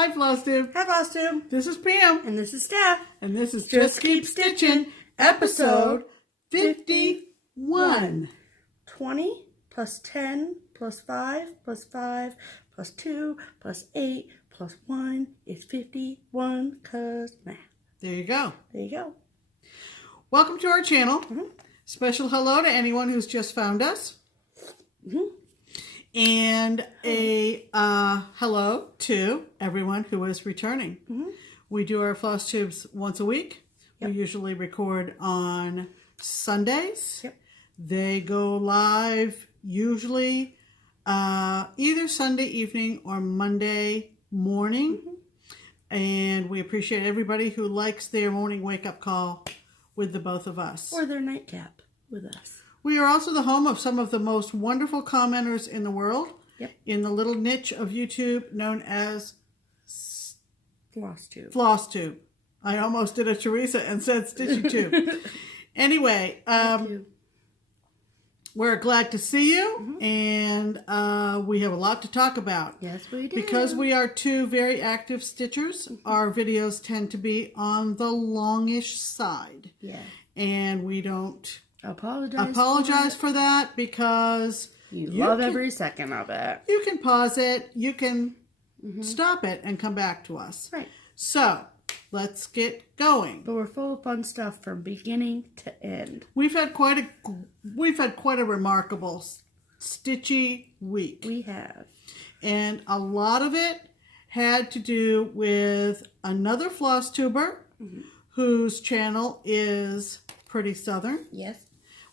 Hi, FlossTube. Hi, FlossTube. This is Pam. And this is Steph. And this is Just Keep Stitching, episode 51. 20 plus 10 plus 5 plus 5 plus 2 plus 8 plus 1 is 51 cause math. There you go. There you go. Welcome to our channel. Special hello to anyone who's just found us. And a hello to everyone who is returning. We do our FlossTubes once a week. We usually record on Sundays. They go live usually either Sunday evening or Monday morning. And we appreciate everybody who likes their morning wake-up call with the both of us. Or their nightcap with us. We are also the home of some of the most wonderful commenters in the world. In the little niche of YouTube known as FlossTube. FlossTube. I almost did a Theresa and said Stitchy Tube. Anyway, we're glad to see you, and we have a lot to talk about. Yes, we do. Because we are two very active stitchers, our videos tend to be on the longish side. And we don't apologize for that because you love every second of it. You can pause it, you can stop it, and come back to us. So let's get going. But we're full of fun stuff from beginning to end. We've had quite a remarkable stitchy week. We have. And a lot of it had to do with another floss tuber whose channel is Pretty Southern.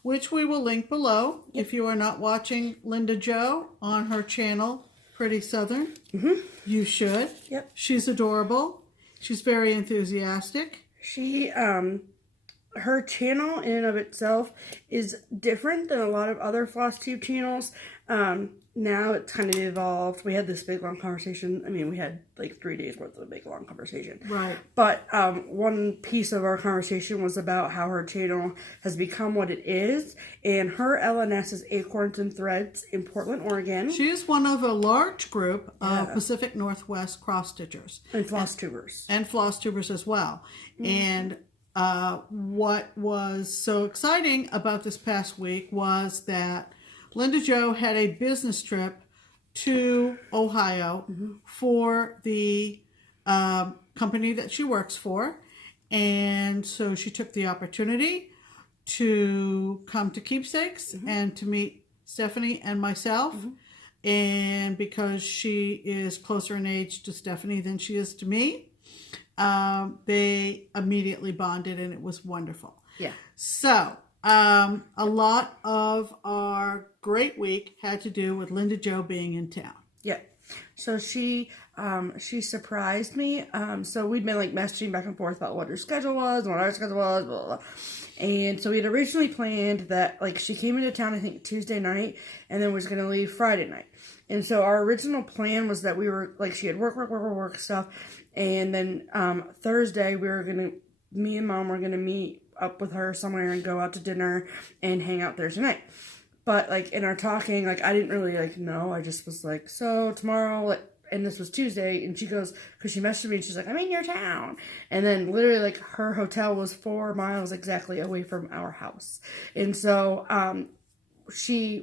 Which we will link below if you are not watching Lynda Jo on her channel, Pretty Southern. You should. She's adorable. She's very enthusiastic. She, her channel in and of itself is different than a lot of other FlossTube channels. Now it's kind of evolved. We had this big long conversation. I mean, we had like 3 days worth of a big long conversation. But one piece of our conversation was about how her channel has become what it is. And her LNS is Acorns and Threads in Portland, Oregon. She is one of a large group of Pacific Northwest cross-stitchers. And FlossTubers. And FlossTubers as well. And what was so exciting about this past week was that Lynda Jo had a business trip to Ohio for the company that she works for. And so she took the opportunity to come to Keepsakes and to meet Stephanie and myself. And because she is closer in age to Stephanie than she is to me, they immediately bonded and it was wonderful. So a lot of our great week had to do with Lynda Jo being in town. So she surprised me. So we'd been like messaging back and forth about what her schedule was, and what our schedule was, blah, blah, blah. And so we had originally planned that like she came into town, I think Tuesday night, and then was going to leave Friday night. And so our original plan was that we were like, she had work stuff. And then Thursday me and Mom were going to meet up with her somewhere and go out to dinner and hang out Thursday night. But like in our talking, like I didn't really like know. I just was like, so tomorrow, and this was Tuesday, and she goes, because she messaged me and she's like, I'm in your town. And then literally like her hotel was 4 miles exactly away from our house. And so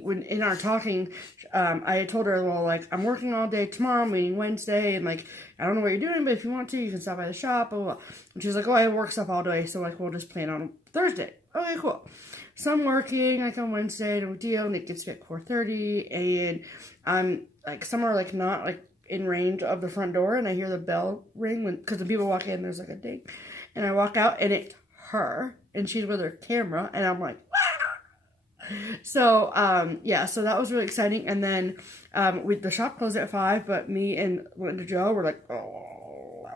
when in our talking, I had told her, well, like I'm working all day tomorrow, meeting Wednesday, and like I don't know what you're doing, but if you want to, you can stop by the shop, blah, blah, blah. And she's like, oh, I have work stuff all day, so like we'll just plan on Thursday. Okay, cool. So I'm working like on Wednesday, no deal, and it gets me at 4:30, and I'm like somewhere like not like in range of the front door, and I hear the bell ring because the people walk in, there's like a ding, and I walk out, and it's her, and she's with her camera, and I'm like, wow. So so that was really exciting. And then the shop closed at 5, but me and Lynda Jo were like, oh,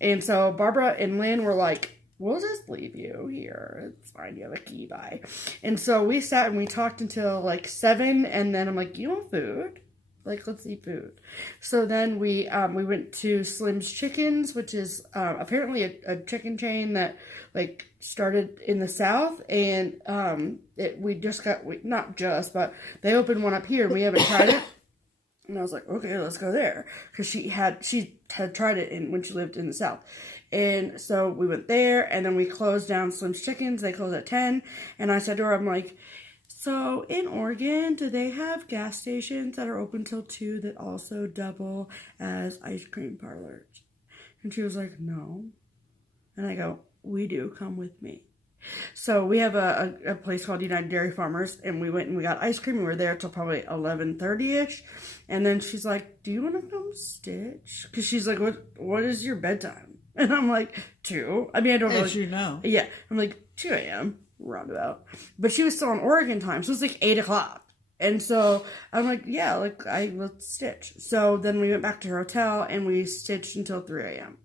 and so Barbara and Lynn were like, we'll just leave you here. It's fine. You have a key. Bye. And so we sat and we talked until like 7. And then I'm like, you want food? Like, let's eat food. So then we went to Slim's Chickens, which is apparently a chicken chain that like started in the South. And but they opened one up here. We haven't tried it. And I was like, okay, let's go there. Because she had tried it when she lived in the South. And so we went there, and then we closed down Slim's Chickens. They closed at 10. And I said to her, I'm like, so in Oregon, do they have gas stations that are open till 2 that also double as ice cream parlors? And she was like, no. And I go, we do. Come with me. So we have a place called United Dairy Farmers, and we went and we got ice cream. We were there till probably 11:30ish, and then she's like, "Do you want to come stitch?" Because she's like, "What is your bedtime?" And I'm like, 2. I mean, I don't know. As you know. Yeah, I'm like 2 a.m. roundabout, but she was still on Oregon time, so it's like 8 o'clock. And so I'm like, yeah, like let's stitch. So then we went back to her hotel and we stitched until 3 a.m.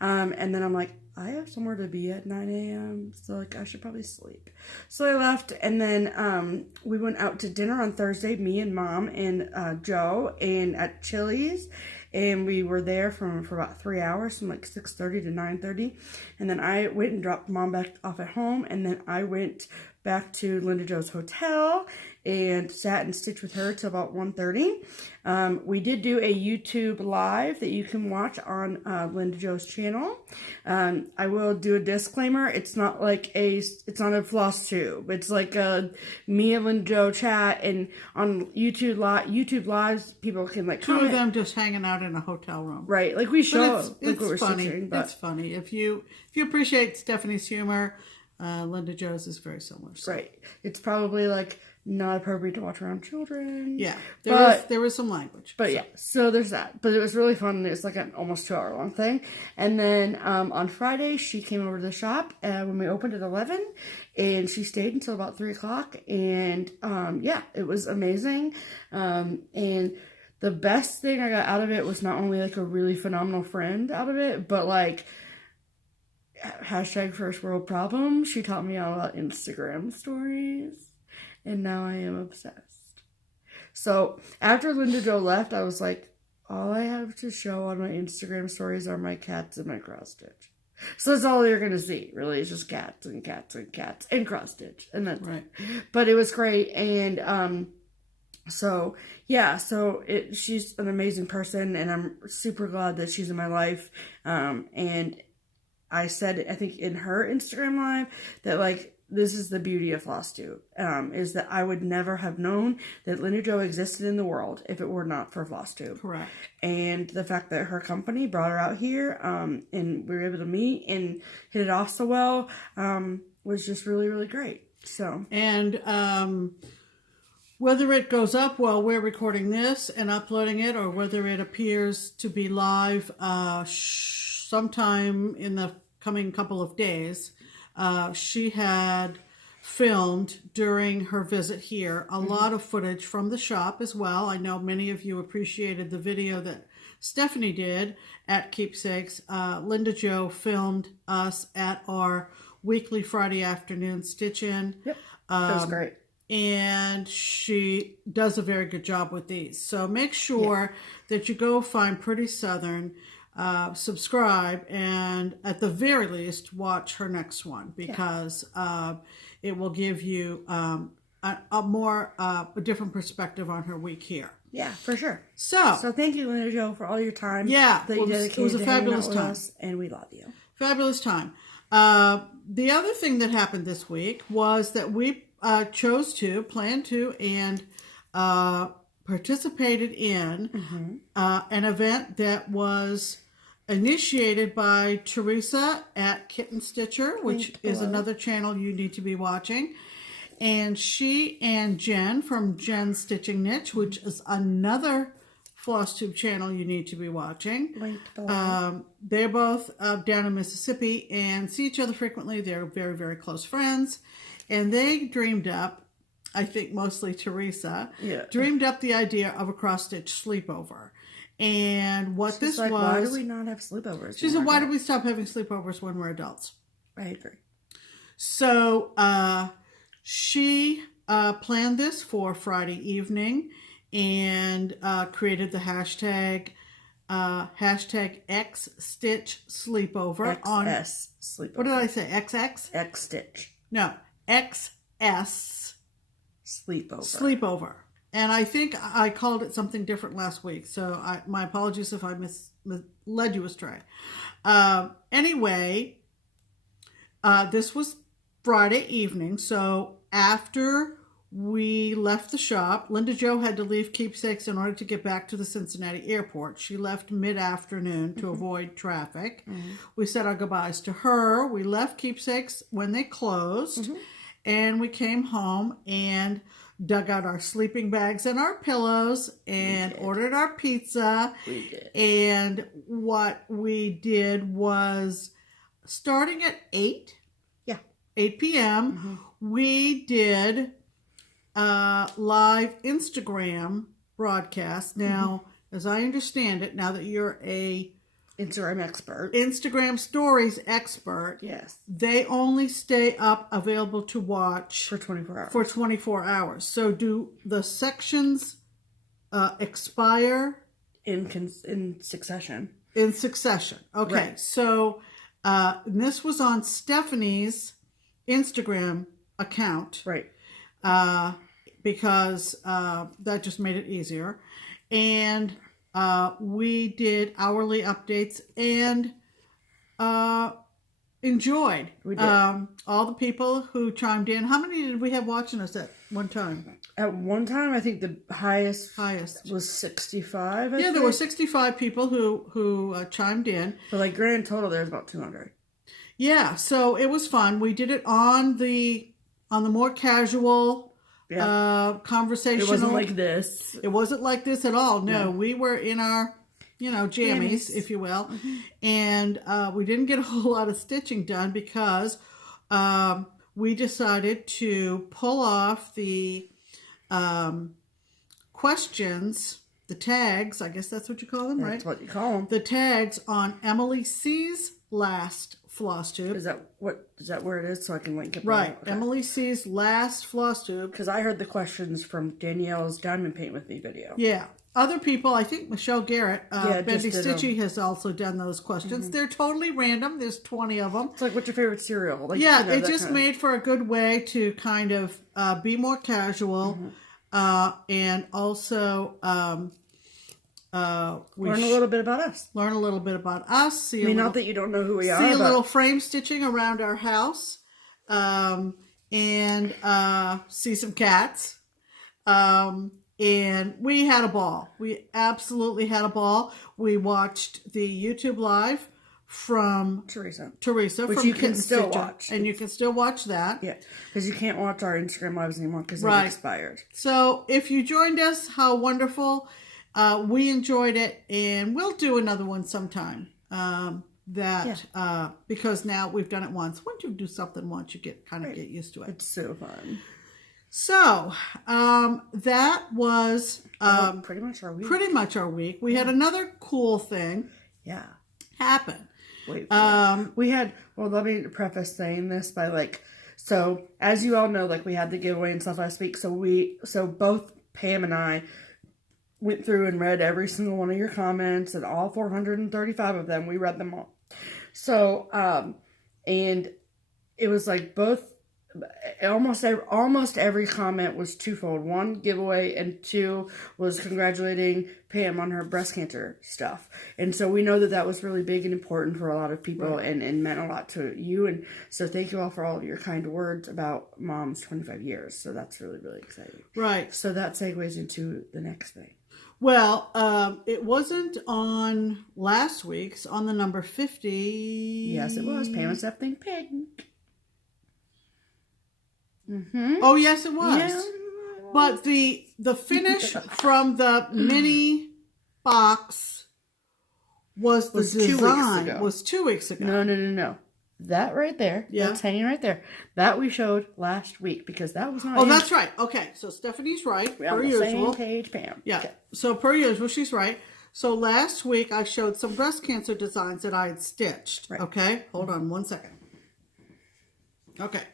And then I'm like, I have somewhere to be at 9 a.m. So, like, I should probably sleep. So I left, and then we went out to dinner on Thursday, me and Mom and Joe, and at Chili's. And we were there for about 3 hours, from like 6:30 to 9:30. And then I went and dropped Mom back off at home. And then I went back to Lynda Joe's hotel and sat and stitched with her till about 1:30. We did do a YouTube live that you can watch on Lynda Joe's channel. I will do a disclaimer. It's not a FlossTube. It's like a me and Lynda Joe chat, and on YouTube lives, people can like comment. 2 of them just hanging out in a hotel room. Right, like we show It's like what we're funny. stitching. But It's funny. If you appreciate Stephanie's humor, Lynda Joe's is very similar. So. Right. It's probably like not appropriate to watch around children. Yeah. There was some language. But yeah, so there's that. But it was really fun. It's like an almost 2-hour long thing. And then on Friday, she came over to the shop when we opened at 11, and she stayed until about 3 o'clock. And yeah, it was amazing. And the best thing I got out of it was not only like a really phenomenal friend out of it, but like hashtag first world problem. She taught me all about Instagram stories, and now I am obsessed. So after Lynda Joe left, I was like, all I have to show on my Instagram stories are my cats and my cross stitch. So that's all you're gonna see, really. It's just cats and cats and cats and cross stitch, and that's right. But it was great, and so yeah, she's an amazing person, and I'm super glad that she's in my life. And I said, I think in her Instagram live, that like, this is the beauty of FlossTube, is that I would never have known that Lynda Joe existed in the world if it were not for FlossTube. Correct. And the fact that her company brought her out here, and we were able to meet and hit it off so well, was just really, really great. So. And, whether it goes up while we're recording this and uploading it, or whether it appears to be live sometime in the coming couple of days, she had filmed during her visit here a lot of footage from the shop as well. I know many of you appreciated the video that Stephanie did at Keepsakes. Lynda Joe filmed us at our weekly Friday afternoon stitch-in. Yep, that was great. And she does a very good job with these. So make sure that you go find Pretty Southern, subscribe, and at the very least watch her next one, because it will give you a different perspective on her week here. Yeah, for sure. So thank you, Lynda Joe, for all your time. Yeah, that you dedicated it was a to hanging fabulous out with time, us, and we love you. Fabulous time. The other thing that happened this week was that we planned to, and participated in an event that was initiated by Theresa at KittenStitcher, which is another channel you need to be watching. And she and Jen from Jen's Stitching Niche, which is another FlossTube channel you need to be watching. They're both down in Mississippi and see each other frequently. They're very, very close friends. And they dreamed up, I think mostly Theresa, dreamed up the idea of a cross-stitch sleepover. And what this was... why do we not have sleepovers? She said, why do we stop having sleepovers when we're adults? I agree. So she planned this for Friday evening and created the hashtag XStitch Sleepover. XS Sleepover. What did I say? XX? XStitch. No. XS Sleepover. Sleepover. And I think I called it something different last week. So my apologies if I led you astray. Anyway, this was Friday evening. So after we left the shop, Lynda Jo had to leave Keepsakes in order to get back to the Cincinnati airport. She left mid-afternoon to avoid traffic. We said our goodbyes to her. We left Keepsakes when they closed. And we came home and dug out our sleeping bags and our pillows and ordered our pizza. We did. And what we did was, starting at 8 p.m., we did live Instagram broadcast. Now, as I understand it, now that you're a Instagram stories expert, yes, they only stay up available to watch for 24 hours. For 24 hours. So do the sections expire in succession? In succession. Okay. Right. So this was on Stephanie's Instagram account. Right. Because that just made it easier. And we did hourly updates and enjoyed. We did. All the people who chimed in. How many did we have watching us at one time? At one time, I think the highest was 65. I think. There were 65 people who chimed in. But like grand total, there's about 200. Yeah, so it was fun. We did it on the more casual, conversational. It wasn't like this. It wasn't like this at all. No, we were in our, jammies, if you will. And we didn't get a whole lot of stitching done because we decided to pull off the questions, the tags, I guess that's what you call them, right? That's what you call them. The tags on Emily C's last FlossTube. Is that where it is? So I can link it. Right. Okay. Emily C's last FlossTube. Because I heard the questions from Danielle's Diamond Paint With Me video. Yeah. Other people, I think Michelle Garrett, Bendy Stitchy has also done those questions. They're totally random. There's 20 of them. It's like, what's your favorite cereal? Like, it just made for a good way to kind of be more casual and also learn a little bit about us. Learn a little bit about us. Not that you don't know who we are. See a little frame stitching around our house, and see some cats. And we had a ball. We absolutely had a ball. We watched the YouTube live from Theresa, which you can still watch, and you can still watch that. Yeah, because you can't watch our Instagram lives anymore because they've expired. So if you joined us, how wonderful! We enjoyed it, and we'll do another one sometime. Because now we've done it once. Once you do something once, you get used to it. It's so fun. So that was pretty much our week. Pretty much our week. We had another cool thing happen. Wait, we had. Well, let me preface saying this by so as you all know, we had the giveaway and stuff last week. So both Pam and I went through and read every single one of your comments, and all 435 of them, we read them all. So, and it was almost every comment was twofold. One, giveaway, and two was congratulating Pam on her breast cancer stuff. And so we know that was really big and important for a lot of people, and meant a lot to you. And so thank you all for all of your kind words about Mom's 25 years. So that's really, really exciting. Right. So that segues into the next thing. Well, it wasn't on last week's, on the number 50. Yes, it was. Pam Steph Think Pig. Oh, yes, it was. Yeah. But the finish from the mini box was the design. Was 2 weeks ago. No. That right there. Yeah. That's hanging right there. That we showed last week because that was not. Oh, that's right. Okay, so Stephanie's right. We're on the same page, Pam. Yeah. Okay. So per usual, she's right. So last week I showed some breast cancer designs that I had stitched. Right. Okay, hold on 1 second. Okay.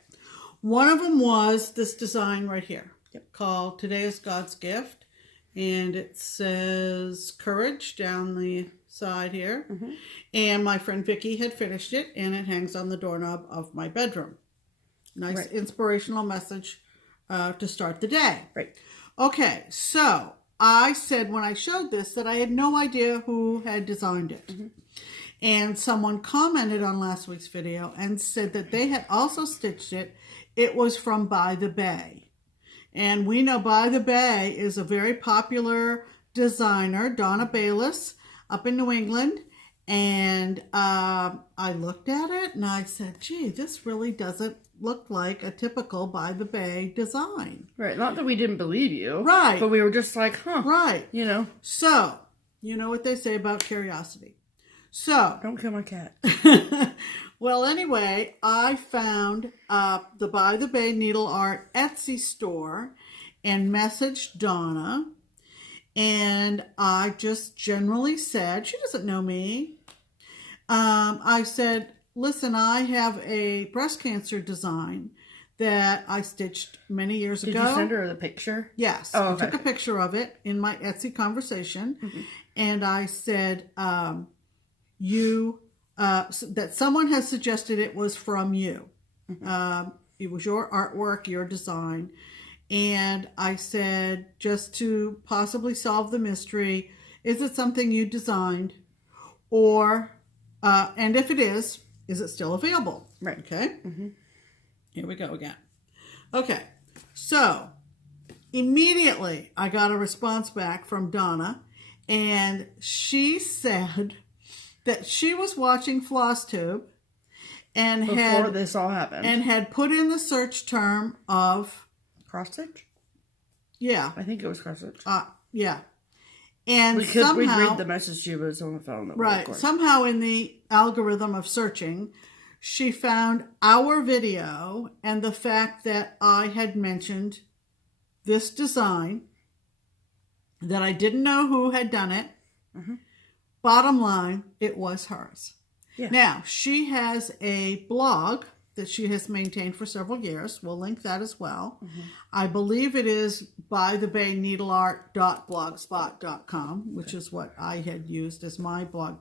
One of them was this design right here. Yep. Called Today is God's Gift. And it says courage down the side here. And my friend Vicky had finished it, and it hangs on the doorknob of my bedroom. Nice inspirational message to start the day. Right. Okay, so I said when I showed this that I had no idea who had designed it. And someone commented on last week's video and said that they had also stitched it. It was from By the Bay. And we know By the Bay is a very popular designer, Donna Bayless, up in New England. And I looked at it and I said, gee, this really doesn't look like a typical By the Bay design. Right. Not that we didn't believe you. Right. But we were just like, huh. Right. You know. So, you know what they say about curiosity. So. Don't kill my cat. Well, anyway, I found the By the Bay Needle Art Etsy store and messaged Donna. And I just generally said, she doesn't know me. I said, listen, I have a breast cancer design that I stitched many years ago. Did you send her the picture? Yes. Oh, okay. I took a picture of it in my Etsy conversation. And I said, that someone has suggested it was from you. It was your artwork, your design. And I said, just to possibly solve the mystery, is it something you designed? Or, and if it is it still available? Right. Okay. Here we go again. Okay. So, immediately I got a response back from Donna. And she said that she was watching FlossTube and Before this all happened. And had put in the search term of cross stitch? Yeah. I think it was cross stitch. Yeah. And because we'd somehow, read the message to you, but it's on the phone. That right. Somehow in the algorithm of searching, she found our video and the fact that I had mentioned this design, that I didn't know who had done it. Bottom line, it was hers. Yeah. Now, she has a blog that she has maintained for several years. We'll link that as well. I believe it is bythebayneedleart.blogspot.com, which is what I had used as my blog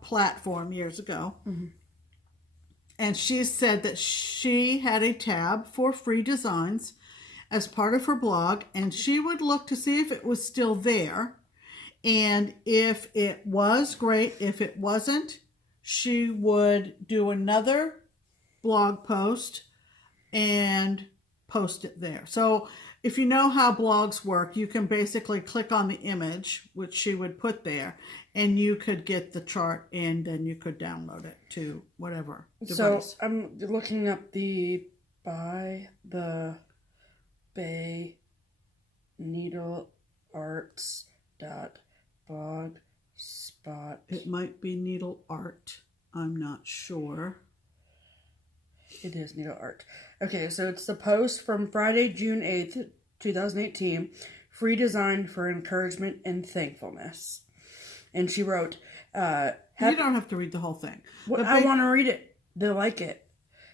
platform years ago. And she said that she had a tab for free designs as part of her blog, and she would look to see if it was still there. And if it was, great. If it wasn't, she would do another blog post and post it there. So if you know how blogs work, you can basically click on the image, which she would put there, and you could get the chart and then you could download it to whatever device. So I'm looking up the By the Bay Needle Arts.blogspot. It might be needle art. I'm not sure. It is needle art. Okay, so it's the post from Friday, June 8th, 2018. Free design for encouragement and thankfulness. And she wrote, you don't have to read the whole thing. I want to read it. They'll like it.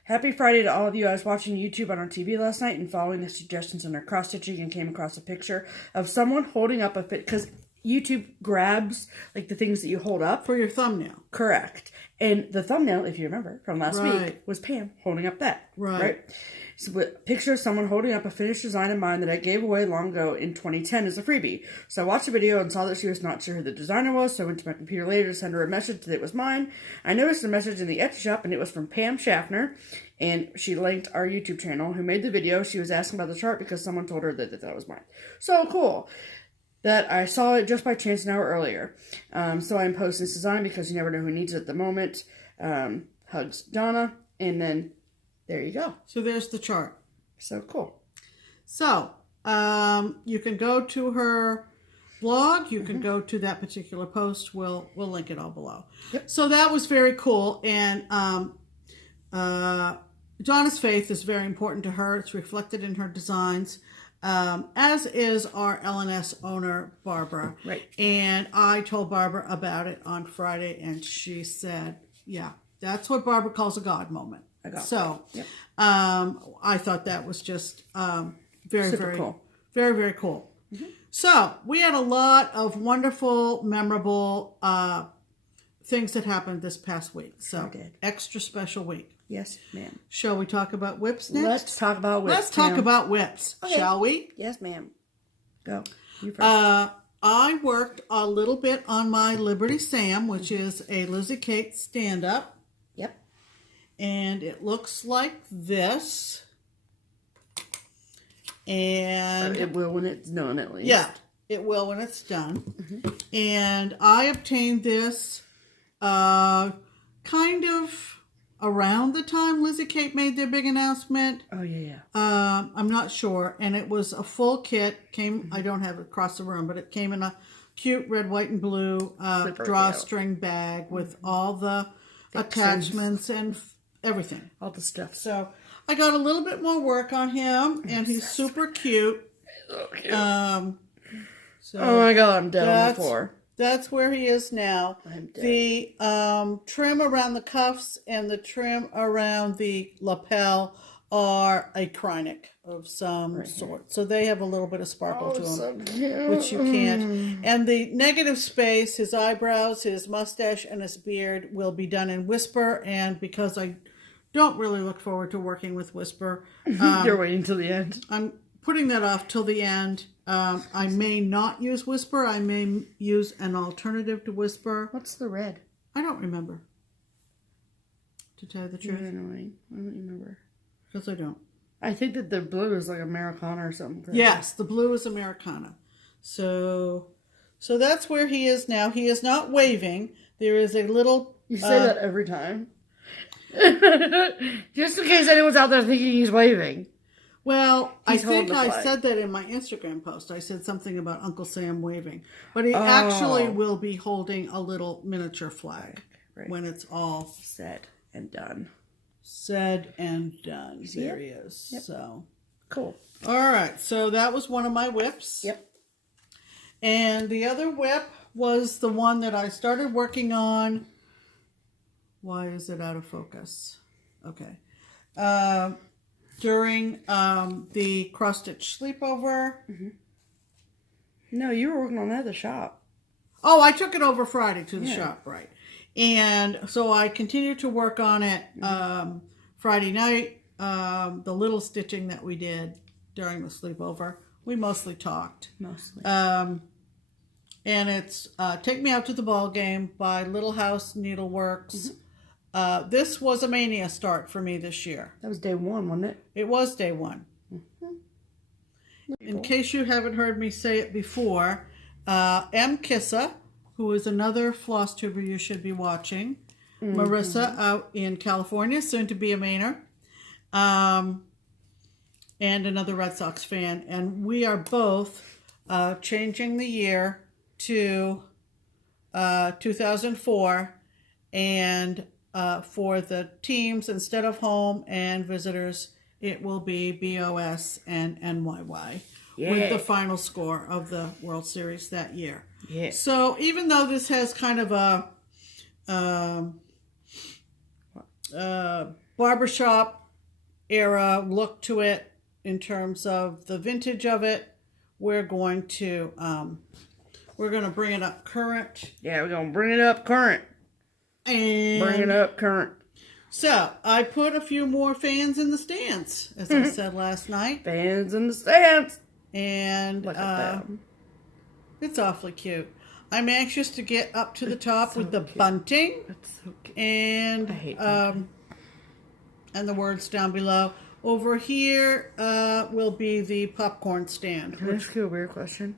Happy Friday to all of you. I was watching YouTube on our TV last night and following the suggestions on our cross stitching and came across a picture of someone holding up a fit, because YouTube grabs like the things that you hold up for your thumbnail. Correct. And the thumbnail, if you remember from last week, was Pam holding up that. Right. So a picture of someone holding up a finished design of mine that I gave away long ago in 2010 as a freebie. So I watched the video and saw that she was not sure who the designer was, so I went to my computer later to send her a message that it was mine. I noticed a message in the Etsy shop, and it was from Pam Schaffner, and she linked our YouTube channel. Who made the video? She was asking about the chart because someone told her that that was mine. So cool that I saw it just by chance an hour earlier. So I'm posting this design because you never know who needs it at the moment. Hugs, Donna, and then there you go. So there's the chart. So cool. So you can go to her blog. You can go to that particular post. We'll link it all below. Yep. So that was very cool. And Donna's faith is very important to her. It's reflected in her designs, as is our LNS owner, Barbara. Right. And I told Barbara about it on Friday, and she said, yeah, that's what Barbara calls a God moment. So, yep. I thought that was just very, super very cool. Very, very cool. So, we had a lot of wonderful, memorable things that happened this past week. So, extra special week. Yes, ma'am. Shall we talk about whips next? Let's talk about whips. Let's talk about whips, shall we? Yes, ma'am. Go. You first. I worked a little bit on my Liberty Sam, which is a Lizzie Kate stand-up. Yep. And it looks like this. And it will when it's done, at least. Yeah, it will when it's done. And I obtained this kind of around the time Lizzie Kate made their big announcement. Oh, yeah. I'm not sure. And it was a full kit. I don't have it across the room, but it came in a cute red, white, and blue drawstring bag with all the attachments and everything. All the stuff. So I got a little bit more work on him, and he's super cute. So cute. So oh my God, I'm dead on the floor. That's where he is now. I'm dead. The trim around the cuffs and the trim around the lapel are a Krynic of some sort. So they have a little bit of sparkle to them, so cute. which you can't. And the negative space, his eyebrows, his mustache, and his beard will be done in Whisper. And because I don't really look forward to working with Whisper, you're waiting till the end. I'm putting that off till the end. I may not use Whisper. I may use an alternative to Whisper. What's the red? I don't remember. To tell you the truth. You're annoying. I don't remember. Because I don't. I think that the blue is like Americana or something. Crazy. Yes, the blue is Americana. So that's where he is now. He is not waving. There is a little... You say that every time. Just in case anyone's out there thinking he's waving. Well, I think I said that in my Instagram post. I said something about Uncle Sam waving. But he actually will be holding a little miniature flag when it's all said and done. Said and done. There he is. Yep. So cool. All right. So that was one of my whips. Yep. And the other whip was the one that I started working on. Why is it out of focus? Okay. During the cross-stitch sleepover. No, you were working on that at the shop. Oh, I took it over Friday to the shop, right. And so I continued to work on it Friday night. The little stitching that we did during the sleepover. We mostly talked. Mostly. And it's Take Me Out to the Ball Game by Little House Needleworks. This was a mania start for me this year. That was day one, wasn't it? It was day one. In case you haven't heard me say it before, M. Kissa, who is another FlossTuber you should be watching, Marissa out in California, soon to be a Mainer, and another Red Sox fan. And we are both changing the year to 2004, and for the teams, instead of home and visitors, it will be BOS and NYY with the final score of the World Series that year. Yeah. So even though this has kind of a barbershop era look to it in terms of the vintage of it, we're going to bring it up current. Yeah, we're going to bring it up current. And bring it up current. So, I put a few more fans in the stands, as I said last night. Fans in the stands. And look at them. It's awfully cute. I'm anxious to get up to the top with the bunting. It's so cute. And I hate and the words down below. Over here will be the popcorn stand. Can I ask you a weird question?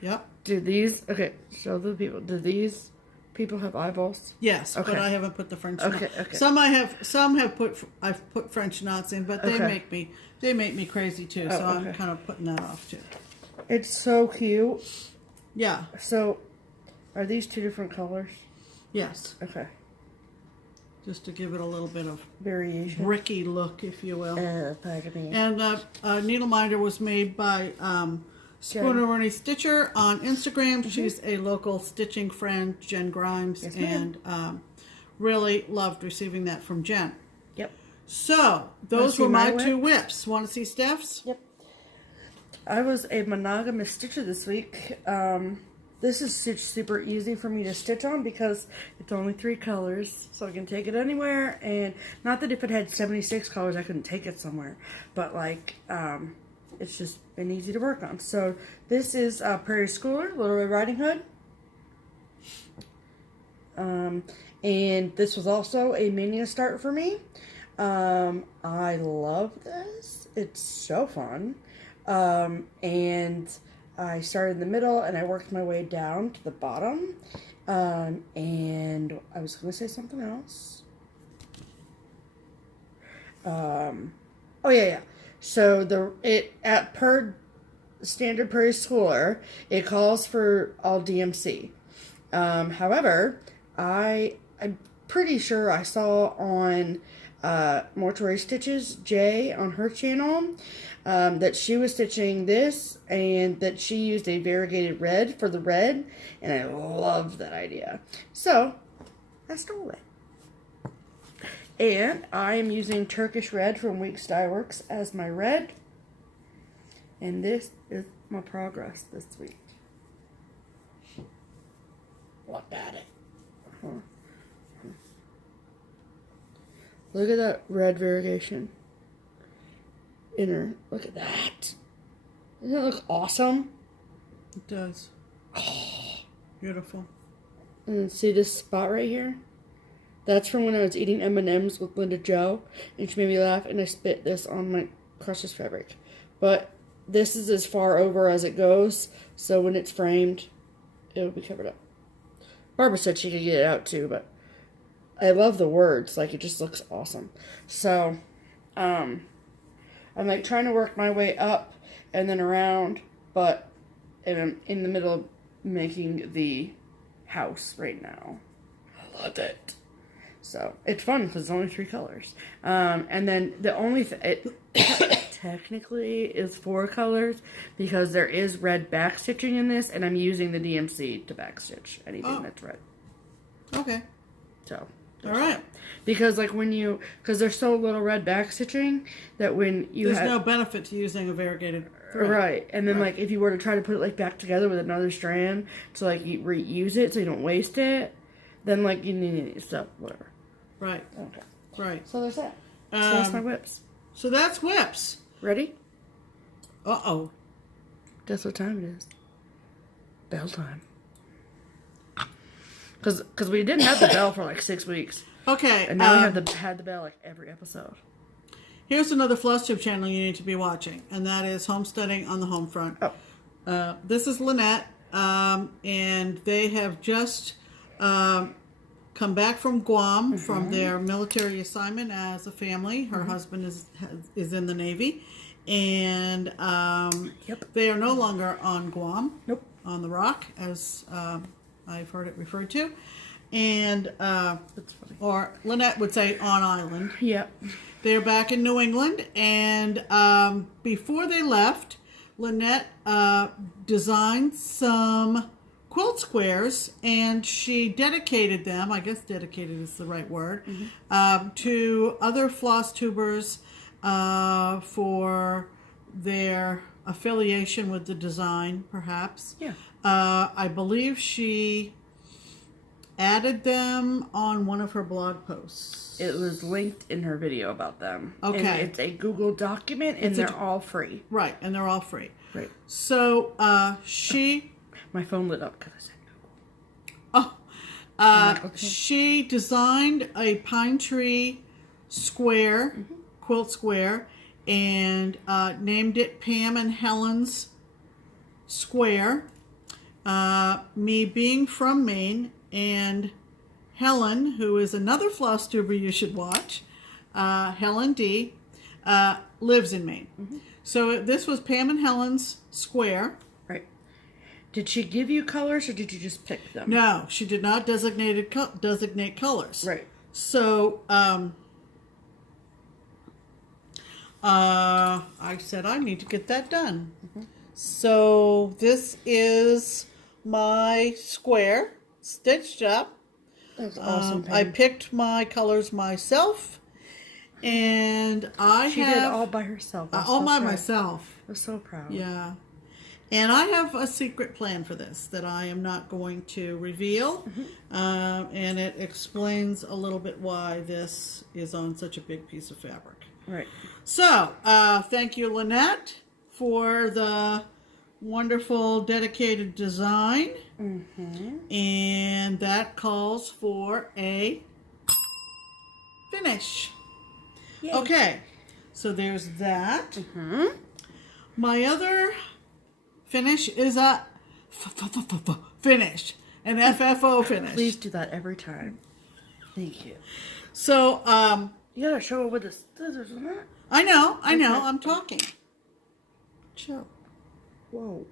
Yep. Do these... Okay, show the people. Do these... people have eyeballs? Yes, okay. But I haven't put the French knots. Okay. I've put French knots in, but they make me crazy too. So I'm kind of putting that off too. It's so cute. Yeah. So, are these two different colors? Yes. Okay. Just to give it a little bit of variation, bricky look, if you will. Pardon me. And needle minder was made by Spooneroni Stitcher on Instagram. She's a local stitching friend, Jen Grimes, and really loved receiving that from Jen. Yep. So, those were my two whips. Want to see Steph's? Yep. I was a monogamous stitcher this week. This is super easy for me to stitch on because it's only 3 colors, so I can take it anywhere. And not that if it had 76 colors, I couldn't take it somewhere, but like, it's just been easy to work on. So this is Prairie Schooler, Little Red Riding Hood. And this was also a mania start for me. I love this. It's so fun. And I started in the middle and I worked my way down to the bottom. And I was going to say something else. Oh yeah. So per standard Prairie Schooler, it calls for all DMC. However, I'm pretty sure I saw on Mortuary Stitches Jay on her channel that she was stitching this and that she used a variegated red for the red, and I love that idea. So I stole it. And I am using Turkish Red from Weeks Dye Works as my red. And this is my progress this week. Look at it. Look at that red variegation. Inner. Look at that. Doesn't it look awesome? It does. Beautiful. And then see this spot right here? That's from when I was eating M&M's with Lynda Joe, and she made me laugh, and I spit this on my crushes fabric. But this is as far over as it goes, so when it's framed, it'll be covered up. Barbara said she could get it out too, but I love the words. Like, it just looks awesome. So, I'm like trying to work my way up and then around, but I'm in the middle of making the house right now. I love it. So, it's fun because it's only 3 colors. And then the only it technically is 4 colors because there is red backstitching in this, and I'm using the DMC to backstitch anything that's red. Okay. So, all right. Because like because there's so little red backstitching that when you there's no benefit to using a variegated thread. Right. And then like if you were to try to put it like back together with another strand to like reuse it so you don't waste it, then like you need stuff, whatever. Right. Okay. Right. So there's that. So that's my whips. So that's whips. Ready? Uh-oh. Guess what time it is? Bell time. Because we didn't have the bell for like 6 weeks. Okay. And now we have had the bell like every episode. Here's another FlossTube channel you need to be watching, and that is Homesteading on the Home Front. Oh. This is Lynette, and they have just come back from Guam from their military assignment as a family. Her husband is in the Navy, and they are no longer on Guam. Nope. On the Rock, as I've heard it referred to. And, That's funny. or Lynette would say on island. Yep. They're back in New England, and before they left, Lynette designed some quilt squares, and she dedicated them, I guess dedicated is the right word, to other floss tubers for their affiliation with the design, perhaps. Yeah. I believe she added them on one of her blog posts. It was linked in her video about them. Okay. And it's a Google document, and they're all free. Right, and they're all free. Right. So, she... My phone lit up because I said Google. She designed a pine tree square, quilt square, and named it Pam and Helen's Square. Me being from Maine, and Helen, who is another floss tuber you should watch, Helen D, lives in Maine. So this was Pam and Helen's Square. Right. Did she give you colors, or did you just pick them? No, she did not designate colors. Right. So I said I need to get that done. So this is my square stitched up. That's awesome, Pam. I picked my colors myself, and She did all by herself. all by myself. I was so proud. Yeah, And I have a secret plan for this that I am not going to reveal. And it explains a little bit why this is on such a big piece of fabric. Right. So, thank you, Lynette, for the wonderful dedicated design. And that calls for a finish. Yay. Okay, so there's that. My other finish is a finish, an FFO finish. Please do that every time. Thank you. So, You gotta show it with the scissors on that. I know, I'm talking. Chill. Whoa.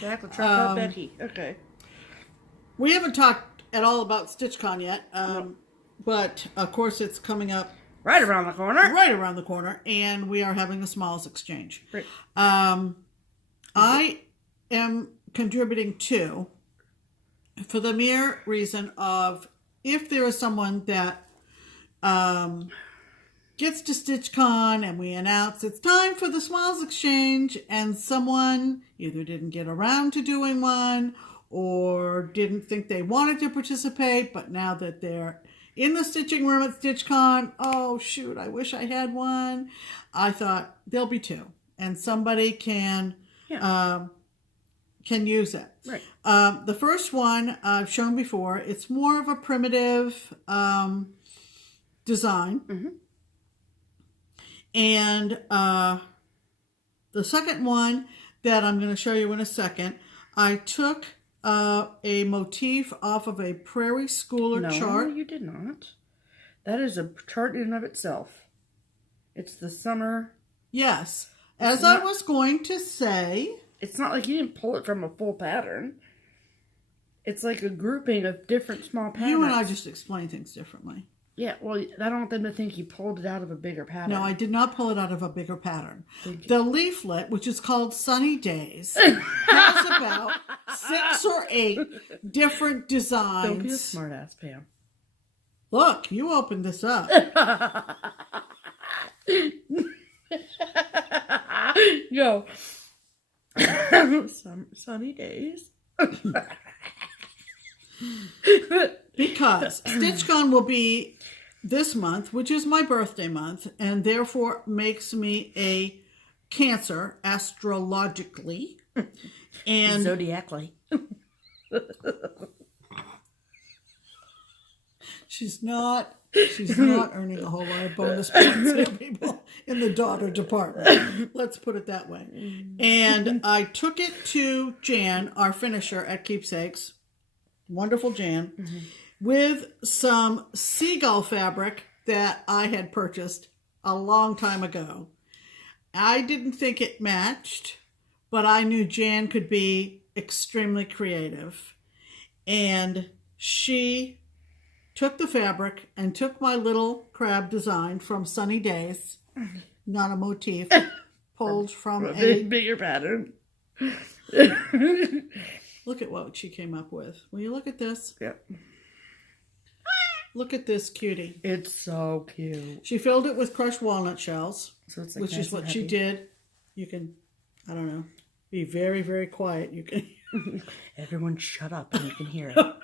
Back to trap Becky. Okay. We haven't talked at all about StitchCon yet, but of course it's coming up Right around the corner. right around the corner, and we are having a smalls exchange. Right. I am contributing to, for the mere reason of, if there is someone that gets to StitchCon and we announce it's time for the smalls exchange, and someone either didn't get around to doing one or didn't think they wanted to participate, but now that they're in the stitching room at StitchCon, oh shoot, I wish I had one. I thought there'll be two, and somebody can use it. Right. The first one I've shown before. It's more of a primitive design. And the second one that I'm going to show you in a second, I took a motif off of a Prairie schooler chart. No, you did not. That is a chart in and of itself. It's the summer. Yes. As I was going to say, it's not like you didn't pull it from a full pattern. It's like a grouping of different small patterns. You and I just explain things differently. Yeah, well, I don't want them to think you pulled it out of a bigger pattern. No, I did not pull it out of a bigger pattern. The leaflet, which is called Sunny Days, has about 6 or 8 different designs. Don't be a smart ass, Pam. Look, you opened this up. Go. Sunny days. Because StitchCon will be this month, which is my birthday month, and therefore makes me a Cancer astrologically and zodiacally. She's not earning a whole lot of bonus points here, people, in the daughter department. Let's put it that way. And I took it to Jan, our finisher at Keepsakes, wonderful Jan, with some seagull fabric that I had purchased a long time ago. I didn't think it matched, but I knew Jan could be extremely creative. And she took the fabric and took my little crab design from Sunny Days, not a motif, pulled from a bigger pattern. Look at what she came up with. Will you look at this? Yep. Look at this cutie. It's so cute. She filled it with crushed walnut shells, So it's like which nice is what and she heavy. did. You can, I don't know, be very, very quiet. You can. Everyone shut up and you can hear it.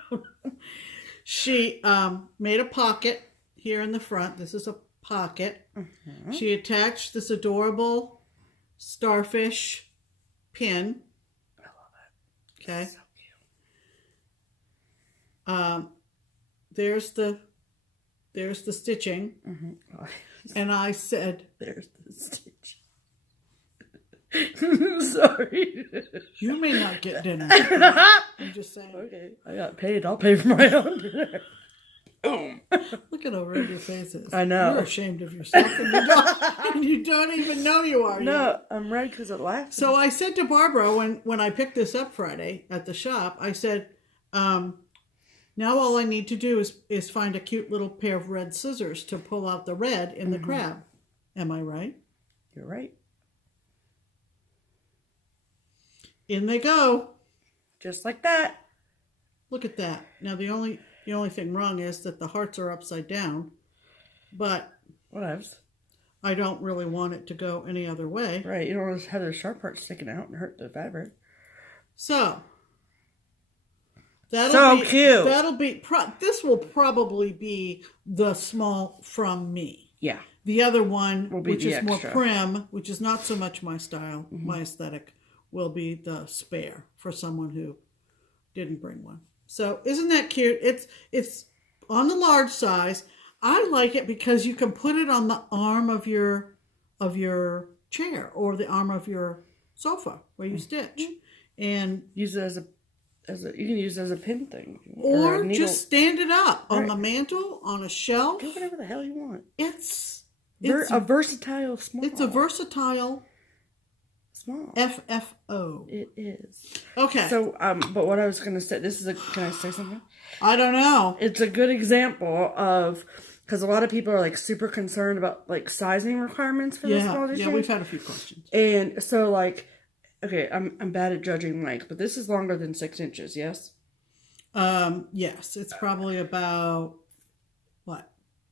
She made a pocket here in the front. This is a pocket. She attached this adorable starfish pin. I love it. Okay. It's so cute. There's the stitching. Oh, And I said, there's the stitch. Sorry. you may not get dinner. I'm just saying. Okay, I got paid. I'll pay for my own dinner. Boom. Look at how red your face is. I know. You're ashamed of yourself, and you don't even know you are. No, yet. I'm red because it laughs. So I said to Barbara when I picked this up Friday at the shop, I said, now all I need to do is find a cute little pair of red scissors to pull out the red in the crab. Am I right? You're right. In they go. Just like that. Look at that. Now the only thing wrong is that the hearts are upside down. But Whatevs. I don't really want it to go any other way. Right, you don't want to have the sharp part sticking out and hurt the fabric. So, cute. This will probably be the small from me. Yeah. The other one, Will be which the is more extra. prim, which is not so much my style, my aesthetic, will be the spare for someone who didn't bring one. So isn't that cute? It's on the large size. I like it because you can put it on the arm of your chair or the arm of your sofa where you stitch, and Use it as a you can use it as a pin thing. or a needle. just stand it up on Right. the mantle, on a shelf. Do whatever the hell you want. It's A versatile small. It's a versatile small. FFO. It is. Okay. So, but what I was gonna say, can I say something? I don't know. It's a good example of, because a lot of people are like super concerned about like sizing requirements for this small Yeah, we've had a few questions. And so like, okay, I'm bad at judging length, but this is longer than 6 inches, yes? Yes, it's probably about what?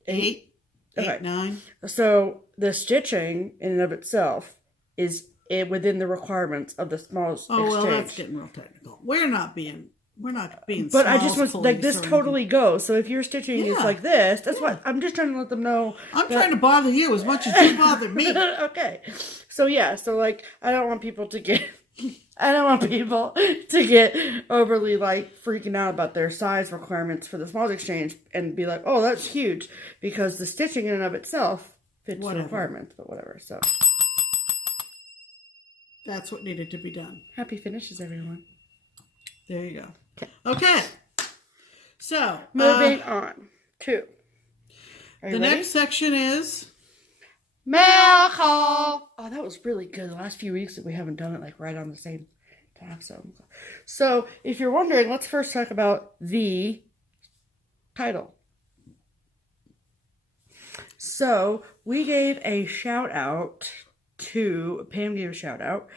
8? 8, Okay. 9. So the stitching in and of itself is within the requirements of the smallest Oh well, exchange. that's getting real technical. We're not being. But I just want like this totally goes. So if your stitching is like this, that's what I'm just trying to let them know. I'm trying to bother you as much as you bother me. Okay. So yeah, so like I don't want people to get overly like freaking out about their size requirements for the small exchange and be like, "Oh, that's huge," because the stitching in and of itself fits the requirements, but whatever. So that's what needed to be done. happy finishes, everyone. There you go. Okay. So Moving on to the next section is mail call. Oh, that was really good. The last few weeks that we haven't done it like right on the same time. So if you're wondering, let's first talk about the title. So we gave a shout out to Pam. Gave a shout out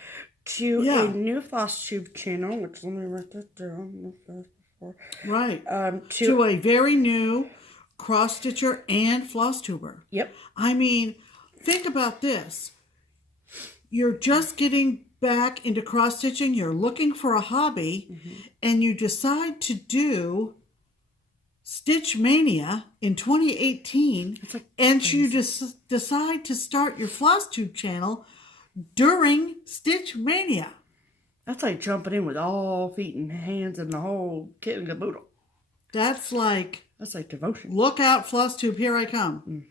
to a new FlossTube channel, which let me write that down. right To a very new cross stitcher and floss tuber. Yep. I mean, think about this. You're just getting back into cross stitching. You're looking for a hobby, and you decide to do Stitch Mania in 2018, and you just decide to start your FlossTube channel during Stitch Mania. That's like jumping in with all feet and hands and the whole kit and caboodle. That's like devotion. Look out, FlossTube, here I come.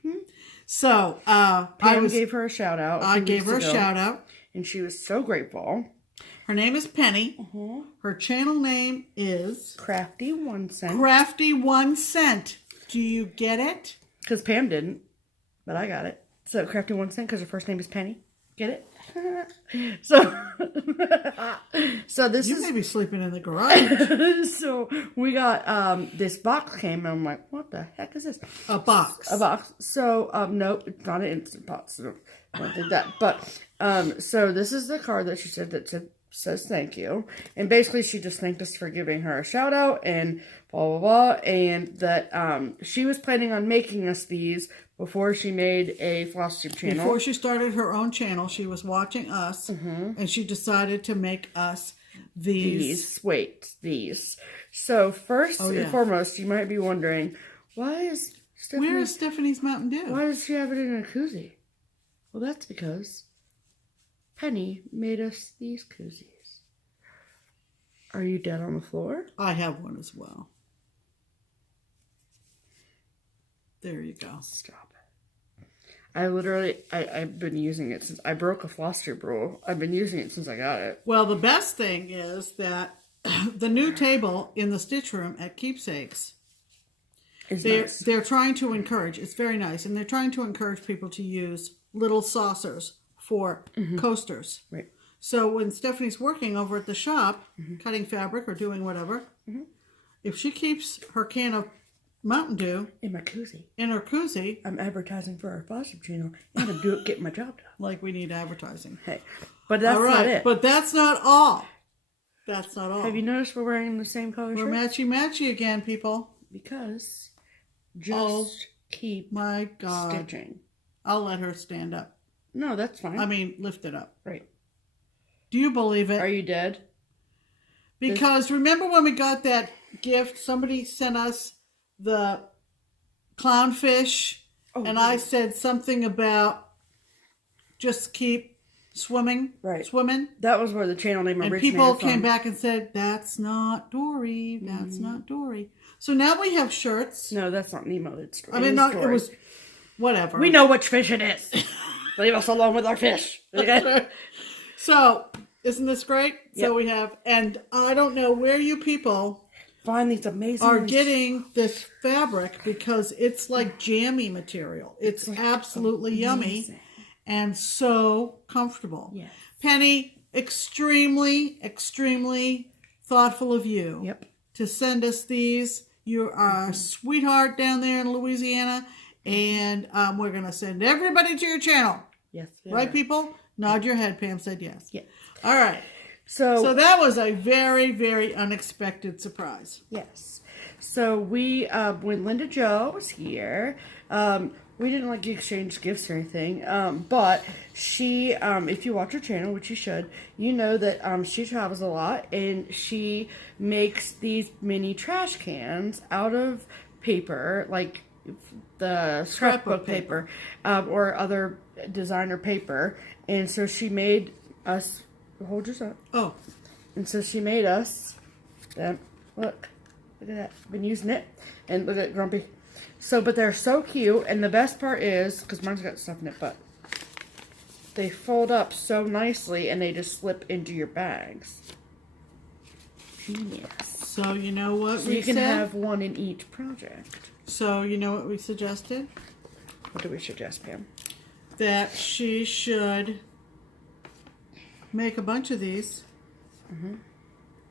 So Pam gave her a shout out. I gave her a shout out, and she was so grateful. Her name is Penny. Her channel name is Crafty 1 cent. Crafty 1 cent. Do you get it? Because Pam didn't, but I got it. So Crafty 1 cent because her first name is Penny. Get it? So this You may be sleeping in the garage. So we got this box came and I'm like, what the heck is this? A box. So nope, it's not an Instant Pot, so I don't think that. But so this is the card that she said that says thank you. And basically she just thanked us for giving her a shout out and blah blah blah, and that she was planning on making us these before she made a FlossTube channel. Before she started her own channel, she was watching us, and she decided to make us these. These. So first and foremost, you might be wondering, where is Stephanie's Mountain Dew? Why does she have it in a koozie? Well, that's because Penny made us these koozies. Are you dead on the floor? I have one as well. There you go. Stop it. I've been using it since I broke a FlossTube rule. I've been using it since I got it. Well, the best thing is that the new table in the stitch room at Keepsakes, they're trying to encourage, it's very nice, and they're trying to encourage people to use little saucers for coasters. Right. So when Stephanie's working over at the shop, cutting fabric or doing whatever, if she keeps her can of Mountain Dew in my koozie, I'm advertising for our FlossTube channel and I'm getting my job done. Like we need advertising. Hey, but that's not it. But that's not all. That's not all. Have you noticed we're wearing the same color shirt? We're matchy-matchy again, people. Because just keep my God. stitching. I'll let her stand up. No, that's fine. I mean, lift it up. Right. Do you believe it? Are you dead? Because remember when we got that gift, somebody sent us the clownfish, and I said something about just keep swimming. Right. Swimming. That was where the channel name originated And people from. came back and said, that's not Dory. That's not Dory. So now we have shirts. No, that's not Nemo. It's I mean, not, it was whatever. We know which fish it is. Leave us alone with our fish. Okay? So, isn't this great? Yep. So we have, and I don't know where you people Find these amazing are getting this fabric because it's like jammy material. It's absolutely yummy and so comfortable. Yes. Penny, extremely, extremely thoughtful of you. Yep. To send us these. You are a sweetheart down there in Louisiana, and we're going to send everybody to your channel. Yes. Right, people? Nod your head. Pam said yes. Yes. All right. So that was a very, very unexpected surprise. Yes. So we, when Lynda Jo was here, we didn't like exchange gifts or anything, but she, if you watch her channel, which you should, you know that she travels a lot, and she makes these mini trash cans out of paper, like the scrapbook paper, or other designer paper, and so she made us, hold yours up. Oh. And so she made us, look at that, been using it, and look at Grumpy. So, but they're so cute, and the best part is, because mine's got stuff in it, but they fold up so nicely, and they just slip into your bags. Genius. So you know what So we you can said? have one in each project. So you know what we suggested? What do we suggest, Pam? That she should make a bunch of these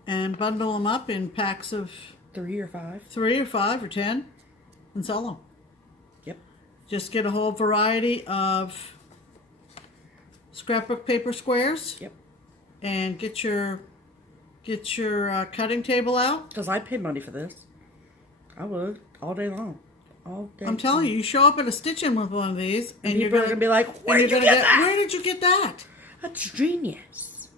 and bundle them up in packs of 3 or 5. 3 or 5 or 10 and sell them. Yep. Just get a whole variety of scrapbook paper squares. Yep. And get your cutting table out. Because I paid money for this. I would all day long. All day. I'm telling you, you show up at a stitch-in with one of these, and you're people are gonna be like, "Where did you get that? Where did you get that?" That's genius.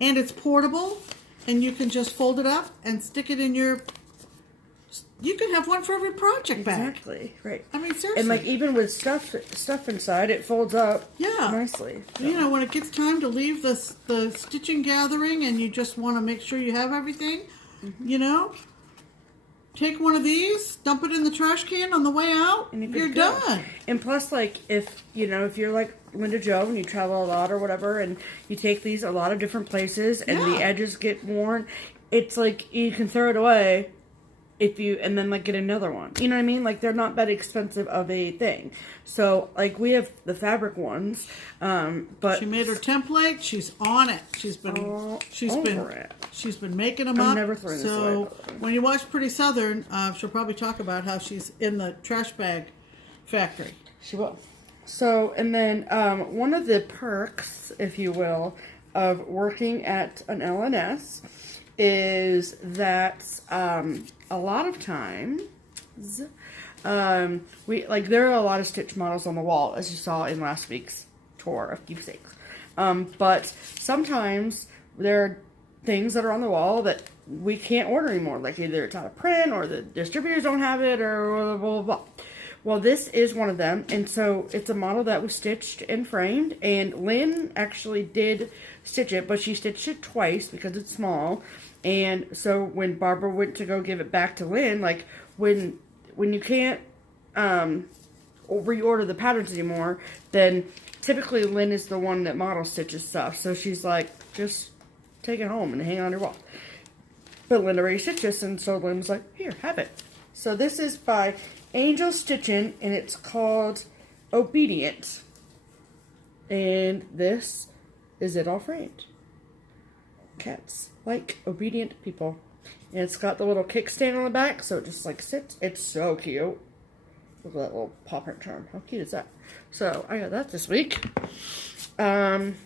And it's portable, and you can just fold it up and stick it in your. You can have one for every project bag. Exactly. Right. I mean, seriously. And like even with stuff inside, it folds up. Yeah. Nicely. So. You know, when it gets time to leave the stitching gathering, and you just want to make sure you have everything, you know. Take one of these, dump it in the trash can on the way out, and you're done. And plus, like, if you're like Lynda Jo and you travel a lot or whatever, and you take these a lot of different places, and the edges get worn, it's like you can throw it away and then like get another one. You know what I mean? Like, they're not that expensive of a thing. So, like, we have the fabric ones, but she made her template. She's on it. She's been making them up. I'm never throwing this away. When you watch Pretty Southern, she'll probably talk about how she's in the trash bag factory. She will. So, and then one of the perks, if you will, of working at an LNS is that a lot of times there are a lot of stitch models on the wall, as you saw in last week's tour of keepsakes. But sometimes there are things that are on the wall that we can't order anymore, like either it's out of print or the distributors don't have it or blah, blah, blah. Well, this is one of them, and so it's a model that was stitched and framed, and Lynn actually did stitch it, but she stitched it twice because it's small. And so when Barbara went to go give it back to Lynn, like when you can't reorder the patterns anymore, then typically Lynn is the one that model stitches stuff. So she's like, just take it home and hang it on your wall. But Lynn already stitched this, and so Lynn was like, here, have it. So this is by Angel Stitchin', and it's called Obedient. And this is it all framed. Cats like obedient people. And it's got the little kickstand on the back, so it just like sits. It's so cute. Look at that little paw print charm. How cute is that? So I got that this week. And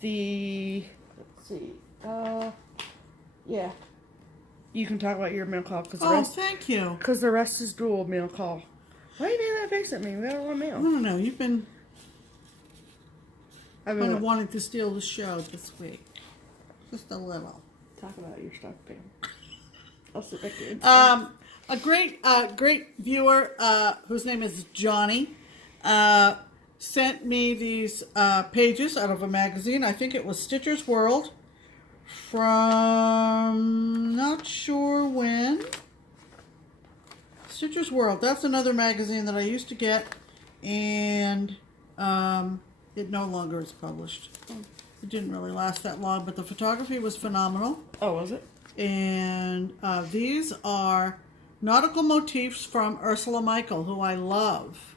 the, let's see, yeah. You can talk about your mail call because Thank you. Because the rest is dual mail call. Why are you being that face at me? We got a lot of I mail. don't know. You've been I've kind of been wanting to steal the show this week. Just a little. talk about your stuff, Pam. I'll sit back here. A great viewer whose name is Johnny sent me these pages out of a magazine. I think it was Stitcher's World from not sure when. Stitcher's World. That's another magazine that I used to get, and it no longer is published. It didn't really last that long, but the photography was phenomenal. Oh, was it? And these are nautical motifs from Ursula Michael, who I love.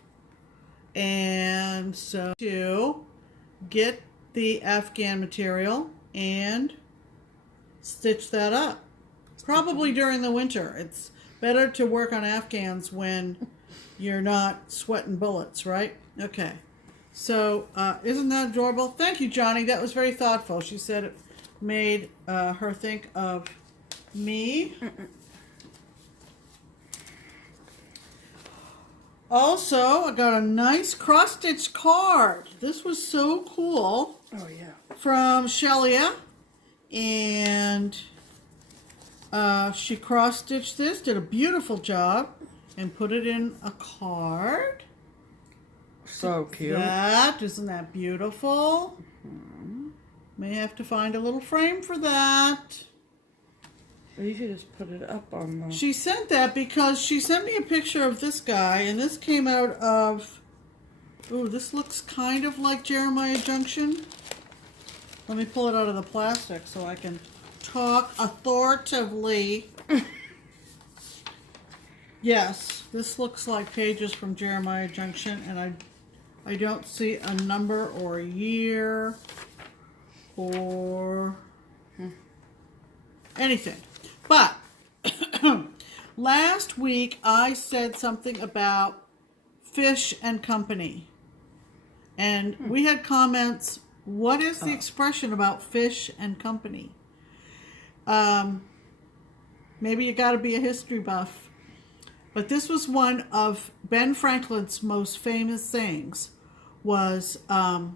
And so to get the Afghan material and stitch that up. Probably during the winter. It's better to work on Afghans when you're not sweating bullets, right? Okay. So, isn't that adorable? Thank you, Johnny. That was very thoughtful. She said it made her think of me. Also, I got a nice cross-stitch card. This was so cool. Oh, yeah. From Shelia. And she cross-stitched this, did a beautiful job, and put it in a card. So cute. Isn't that beautiful? May have to find a little frame for that. You should just put it up on the... She sent that because she sent me a picture of this guy, and this came out of... Ooh, this looks kind of like Jeremiah Junction. Let me pull it out of the plastic so I can talk authoritatively. Yes, this looks like pages from Jeremiah Junction, and I don't see a number or a year or anything. But last week I said something about Fish and Company. And we had comments, what is the expression about Fish and Company? Maybe you got to be a history buff. But this was one of Ben Franklin's most famous sayings was, I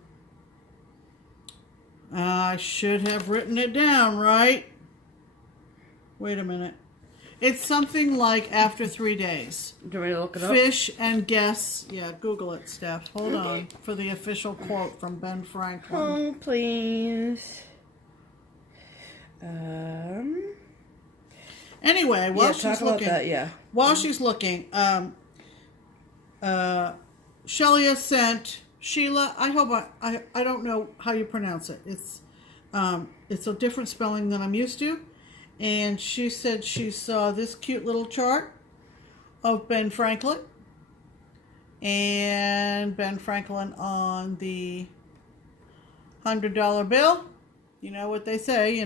should have written it down, right? Wait a minute. It's something like after 3 days. Do you want me to look it up? Fish and guess. Yeah, Google it, Steph. Hold on for the official quote from Ben Franklin. Oh, please. Anyway, while yeah, she's talk looking, about that, yeah. while she's looking, Shelia sent Sheila. I hope I don't know how you pronounce it. It's a different spelling than I'm used to, and she said she saw this cute little chart of Ben Franklin, and Ben Franklin on the $100 bill. You know what they say,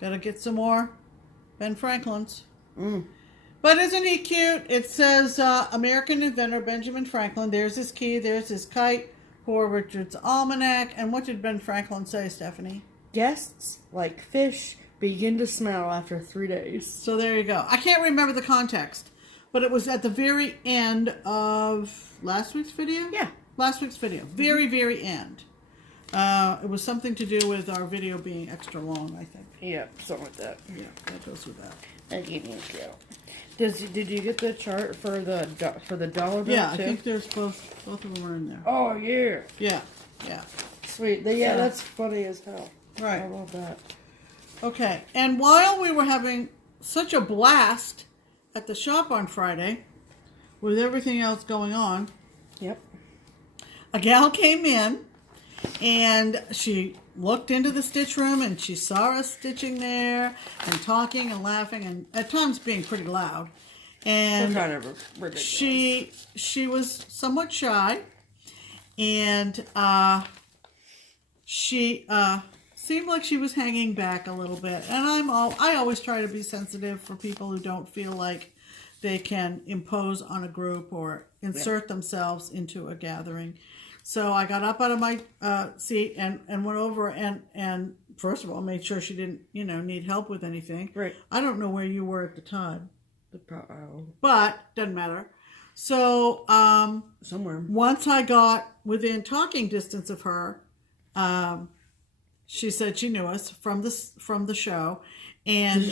gotta get some more Ben Franklins. But isn't he cute? It says American inventor Benjamin Franklin. There's his key. There's his kite. Poor Richard's almanac. And what did Ben Franklin say, Stephanie? Guests, like fish, begin to smell after 3 days. So there you go. I can't remember the context, but it was at the very end of last week's video? Yeah. Last week's video. Very, very end. It was something to do with our video being extra long, I think. Yeah, something like that. Yeah, that goes with that. Did you get the chart for the dollar bill Yeah, too? I think there's both of them are in there. Oh yeah. Yeah. Sweet. Yeah, that's funny as hell. Right. I love that. Okay, and while we were having such a blast at the shop on Friday, with everything else going on, Yep. a gal came in, and she looked into the stitch room, and she saw us stitching there, and talking and laughing, and at times being pretty loud. And Kind of ridiculous. she was somewhat shy, and she seemed like she was hanging back a little bit. And I always try to be sensitive for people who don't feel like they can impose on a group or insert themselves into a gathering. So I got up out of my seat and went over and first of all made sure she didn't need help with anything. Right. I don't know where you were at the time, Oh. but doesn't matter. So, Somewhere. once I got within talking distance of her, she said she knew us from the show, and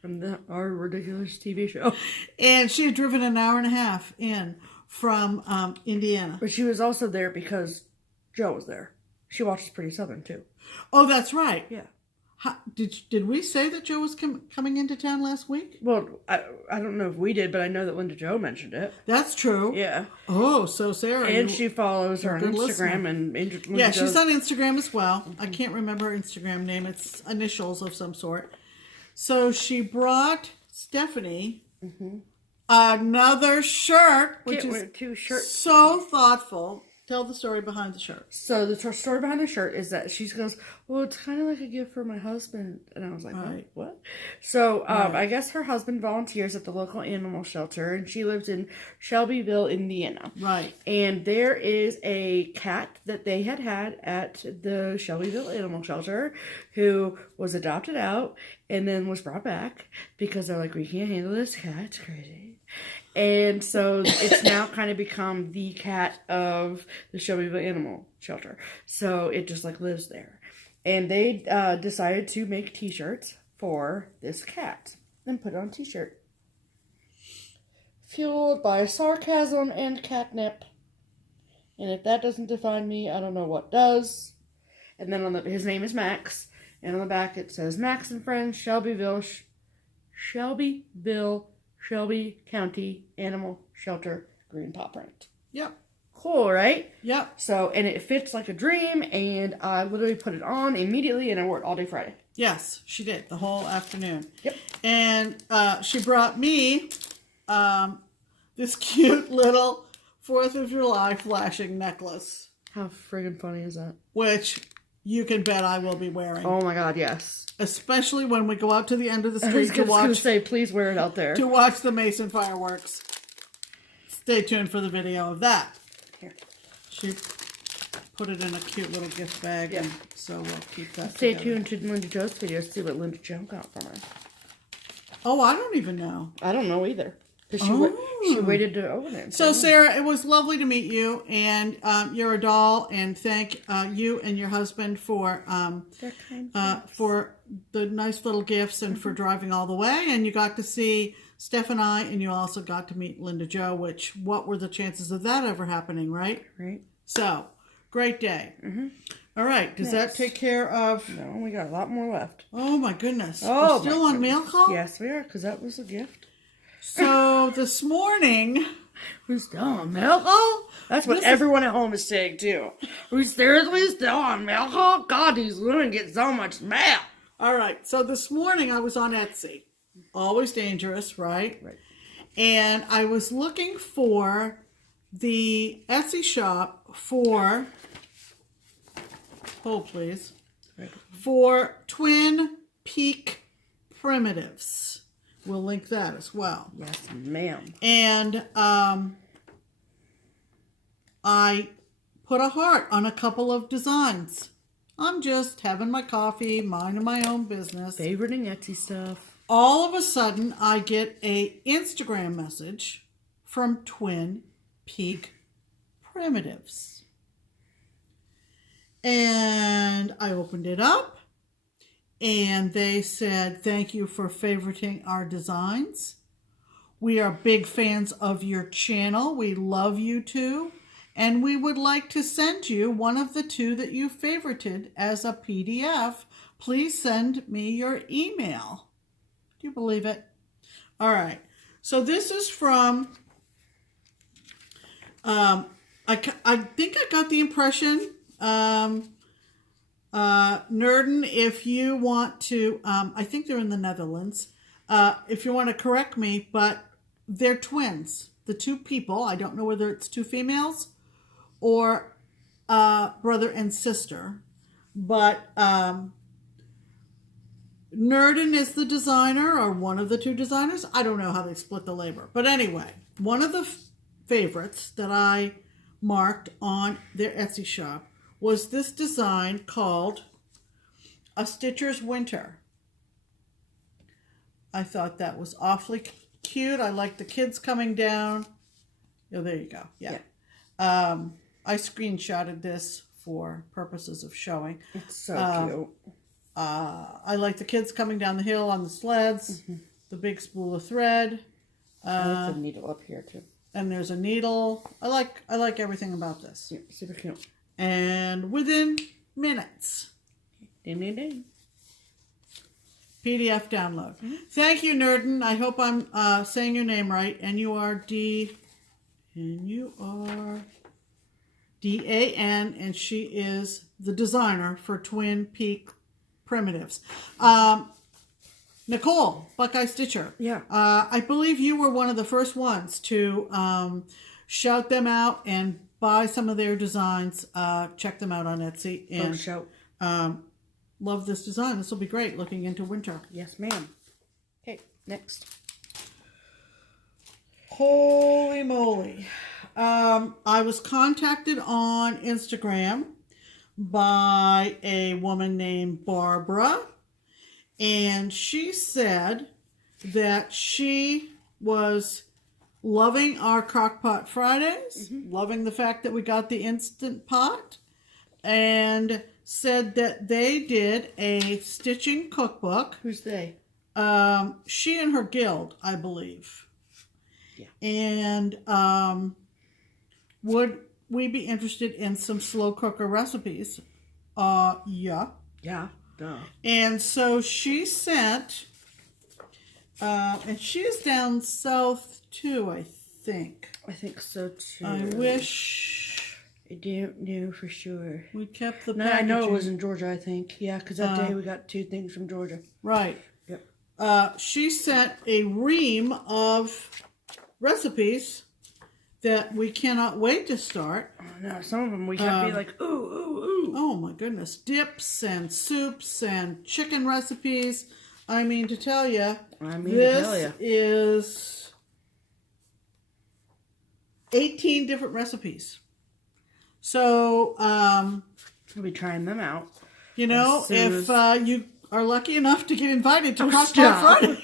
From our ridiculous TV show. and she had driven an hour and a half in from Indiana. But she was also there because Joe was there. She watches Pretty Southern too. Oh, that's right. Yeah. Did we say that Joe was coming into town last week? Well, I don't know if we did, but I know that Lynda Joe mentioned it. That's true. Yeah. Oh, so Sarah. And she follows her on Instagram. Listener. And Yeah, she's on Instagram as well. I can't remember her Instagram name. It's initials of some sort. So she brought Stephanie another shirt, which is two shirts. so thoughtful. Tell the story behind the shirt. So the story behind the shirt is that she goes, well, it's kind of like a gift for my husband. And I was like, Right. what? So I guess her husband volunteers at the local animal shelter, and she lives in Shelbyville, Indiana. Right. And there is a cat that they had at the Shelbyville Animal Shelter who was adopted out and then was brought back because they're like, we can't handle this cat. It's crazy. And so it's now kind of become the cat of the Shelbyville Animal Shelter. So it just like lives there. And they decided to make t-shirts for this cat and put it on a t-shirt. Fueled by sarcasm and catnip. And if that doesn't define me, I don't know what does. And then his name is Max. And on the back it says, Max and Friends, Shelbyville, Shelby County Animal Shelter green paw print. Yep. Cool, right? Yep. So, and it fits like a dream, and I literally put it on immediately, and I wore it all day Friday. Yes, she did the whole afternoon. Yep. And she brought me this cute little 4th of July flashing necklace. How friggin' funny is that? Which you can bet I will be wearing. Oh my god, yes. Especially when we go out to the end of the I was street to going to watch say, please wear it out there. to watch the Mason fireworks. Stay tuned for the video of that. Here. She put it in a cute little gift bag, and so we'll keep that Stay together. tuned to Lynda Joe's video to see what Lynda Joe got from her. Oh, I don't even know. I don't know either. Because she waited to open it. So, Sarah, it was lovely to meet you, and you're a doll, and thank you and your husband for the nice little gifts and for driving all the way, and you got to see Steph and I, and you also got to meet Lynda Joe, which, what were the chances of that ever happening, right? Right. So, great day. Mm-hmm. All right, does that take care of... No, we got a lot more left. Oh, my goodness. Oh, We're still on mail call? Yes, we are, because that was a gift. So, this morning... We're still on mail call? That's what everyone at home is saying, too. We seriously still on mail call? God, these women get so much mail. All right, so this morning I was on Etsy. Always dangerous, right? Right. And I was looking for the Etsy shop for... Hold, please. Right. For Twin Peak Primitives. We'll link that as well. Yes, ma'am. And I put a heart on a couple of designs. I'm just having my coffee, minding my own business. Favoriting Etsy stuff. All of a sudden, I get a Instagram message from Twin Peak Primitives. And I opened it up. And they said, thank you for favoriting our designs. We are big fans of your channel. We love you too. And we would like to send you one of the 2 that you favorited as a PDF. Please send me your email. Do you believe it? All right. So this is from, I think I got the impression, Nerden, if you want to, I think they're in the Netherlands, if you want to correct me, but they're twins. The 2 people, I don't know whether it's 2 females or brother and sister, but Nerden is the designer or one of the 2 designers. I don't know how they split the labor. But anyway, one of the favorites that I marked on their Etsy shop was this design called A Stitcher's Winter. I thought that was awfully cute. I like the kids coming down Oh, there you go. Yeah. I screenshotted this for purposes of showing. It's so cute. I like the kids coming down the hill on the sleds, the big spool of thread. There's a needle up here too. And there's a needle. I like everything about this. Yeah, super cute. And within minutes, Ding, ding, ding. PDF download. Thank you, Nerdin. I hope I'm saying your name right. And you are D-A-N, and she is the designer for Twin Peak Primitives. Nicole, Buckeye Stitcher. Yeah. I believe you were one of the first ones to shout them out and buy some of their designs. Check them out on Etsy. And shout. love this design. This will be great looking into winter. Yes, ma'am. Okay, next. Holy moly. I was contacted on Instagram by a woman named Barbara, and she said that she was loving our Crockpot Fridays, loving the fact that we got the Instant Pot, and said that they did a stitching cookbook. Who's they? She and her guild, I believe. Yeah. And would we be interested in some slow cooker recipes? Yeah. Yeah, duh. And so she sent, and she is down south too, I think. I think so too. I wish I don't know for sure. we kept the No, packaging. I know it was in Georgia, I think. Yeah, because that day we got 2 things from Georgia. Right. Yep. She sent a ream of recipes that we cannot wait to start. Oh, no, some of them we kept being like, ooh, ooh, ooh. Oh my goodness. Dips and soups and chicken recipes. I mean to tell you, this is 18 different recipes. So, We'll be trying them out. you know, if you are lucky enough to get invited to Crockpot stop. Friday,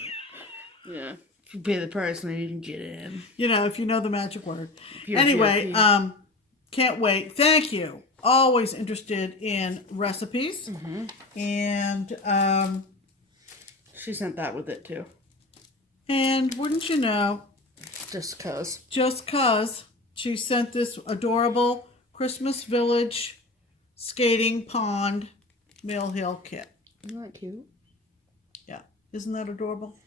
Yeah. If you pay the price, then you can get in. you know, if you know the magic word. You're Anyway, VIP. can't wait. Thank you. Always interested in recipes. And She sent that with it too. and wouldn't you know, Just cause. just 'cause she sent this adorable Christmas Village skating pond Mill Hill kit. Isn't that cute? Yeah. Isn't that adorable?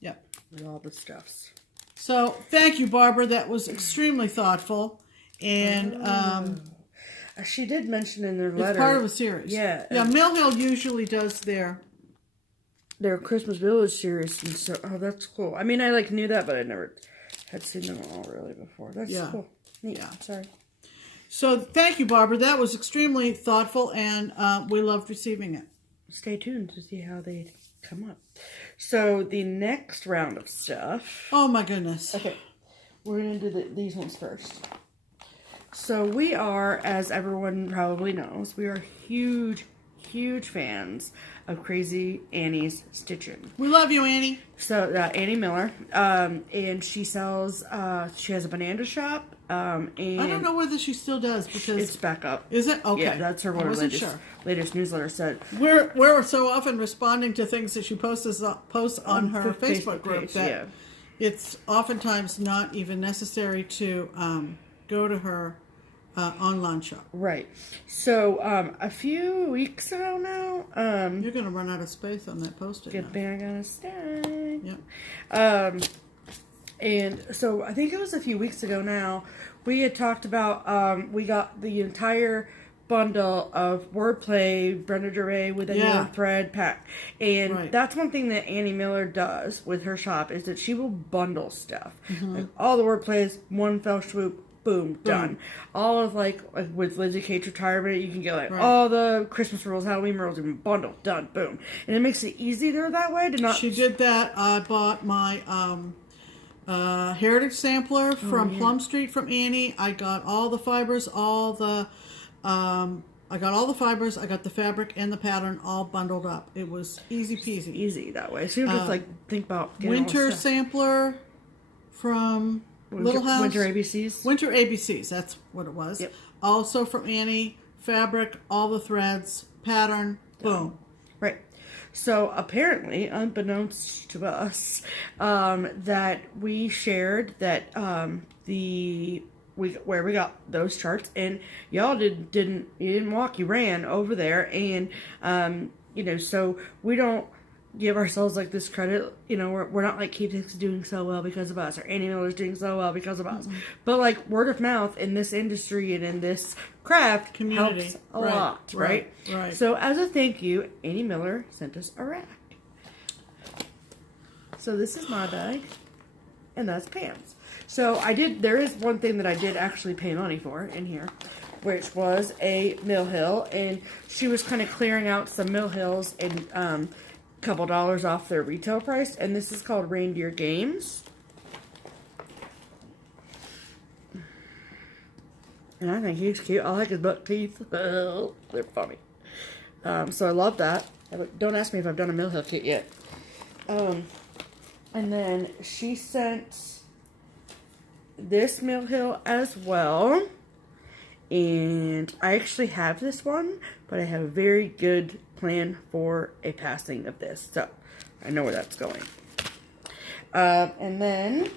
Yeah. With all the stuffs. So thank you, Barbara. That was extremely thoughtful. And She did mention in their letter. it's part of a series. Yeah. Yeah, Mill Hill usually does their Christmas Village series. And so, oh, that's cool. I mean, I knew that, but I never had seen them all really before. That's cool. Neat. Yeah. Sorry. So thank you, Barbara. That was extremely thoughtful, and we loved receiving it. Stay tuned to see how they come up. So the next round of stuff. Oh my goodness. Okay, we're gonna do these ones first. So we are, as everyone probably knows, we are huge fans of Crazy Annie's Stitchin'. We love you, Annie. So Annie Miller, and she sells. She has a banana shop. And I don't know whether she still does because it's back up. Is it? Okay. Yeah, that's her I one of the wasn't latest newsletter said. We're so often responding to things that she posts on her Facebook group page, that it's oftentimes not even necessary to go to her online shop. Right. So a few weeks ago now, You're going to run out of space on that post-it good note. thing I got to stay. Yep. And so I think it was a few weeks ago now, we had talked about, we got the entire bundle of wordplay Brenda Duray with a needle thread pack. And that's one thing that Annie Miller does with her shop is that she will bundle stuff. Like all the wordplays, one fell swoop, boom, done. All of like with Lizzie Kate's retirement, you can get all the Christmas rules, Halloween rules, and bundle, done, boom. And it makes it easier that way to not... She did that. I bought my Heritage Sampler from Plum Street from Annie. I got all the fibers, I got all the fibers, I got the fabric and the pattern all bundled up. It was easy peasy. Easy that way. So you don't just think about getting Winter all the stuff. Sampler from Little House. Winter ABCs. Winter ABCs, that's what it was. Yep. Also from Annie, fabric, all the threads, pattern, boom. Right. So apparently, unbeknownst to us, that we shared that where we got those charts, and y'all didn't walk, you ran over there, and so we don't give ourselves like this credit. We're not like KittenStitcher doing so well because of us, or Annie Miller's doing so well because of us. But like word of mouth in this industry and in this craft Community helps a lot, right? Right. So as a thank you, Annie Miller sent us a rack. So this is my bag, and that's Pam's. So there is one thing that I did actually pay money for in here, which was a Mill Hill, and she was kind of clearing out some Mill Hills and a couple dollars off their retail price, and this is called Reindeer Games. And I think he's cute. I like his buck teeth. They're funny. So I love that. Don't ask me if I've done a Mill Hill kit yet. And then she sent this Mill Hill as well. And I actually have this one, but I have a very good plan for a passing of this. So I know where that's going. And then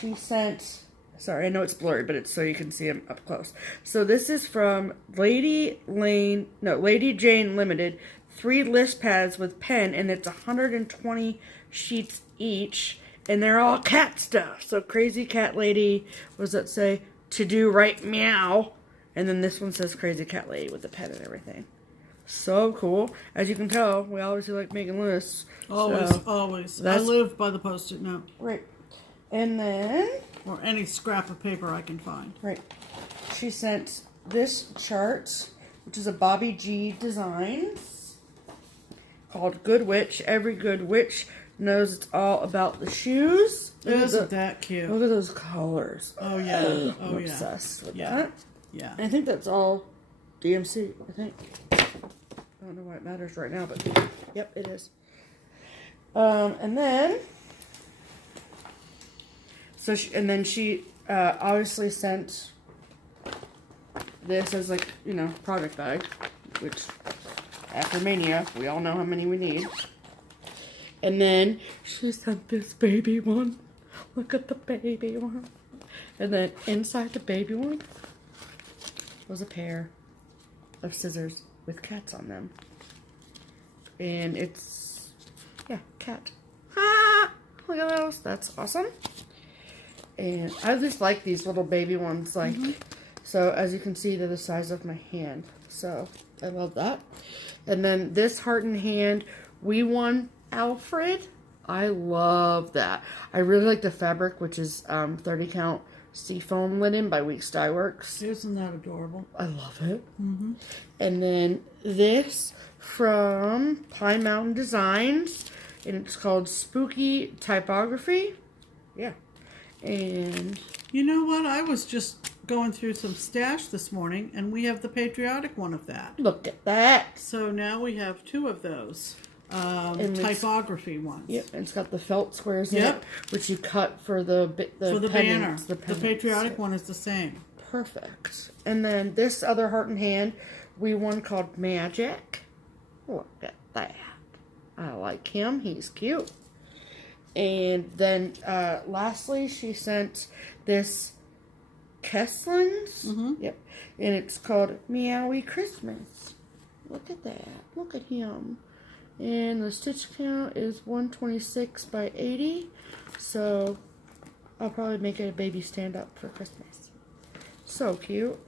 she sent... Sorry, I know it's blurry, but it's so you can see them up close. So this is from Lady Jane Limited. 3 list pads with pen, and it's 120 sheets each, and they're all cat stuff. So Crazy Cat Lady, what does that say? To do right meow. And then this one says Crazy Cat Lady with the pen and everything. So cool. As you can tell, we always like making lists. Always. I live by the Post-it note. Right. And then... Or any scrap of paper I can find. Right. She sent this chart, which is a Bobby G Designs, called Good Witch. Every good witch knows it's all about the shoes. Isn't that cute? Look at those colors. Oh, yeah. I'm obsessed with Yeah. that. Yeah. And I think that's all DMC, I think. I don't know why it matters right now, but yep, it is. And then... So she obviously sent this as like, project bag, which after Mania, we all know how many we need. And then she sent this baby one. Look at the baby one. And then inside the baby one was a pair of scissors with cats on them. And it's, cat. Ah, look at those. That's awesome. And I just like these little baby ones, so as you can see, they're the size of my hand. So I love that. And then this Heart in Hand, We Won Alfred. I love that. I really like the fabric, which is 30 count seafoam linen by Weeks Dye Works. Isn't that adorable? I love it. Mm-hmm. And then this from Pine Mountain Designs, and it's called Spooky Typography. Yeah. And you know what? I was just going through some stash this morning, and we have the patriotic one of that. Look at that. So now we have 2 of those typography ones. Yep, and it's got the felt squares in it, which you cut for the banner. The patriotic one is the same. Perfect. And then this other Heart in Hand, we one called Magic. Look at that. I like him. He's cute. And then, lastly, she sent this Kesslins. Mm-hmm. Yep. And it's called Meowie Christmas. Look at that. Look at him. And the stitch count is 126 by 80. So, I'll probably make it a baby stand-up for Christmas. So cute.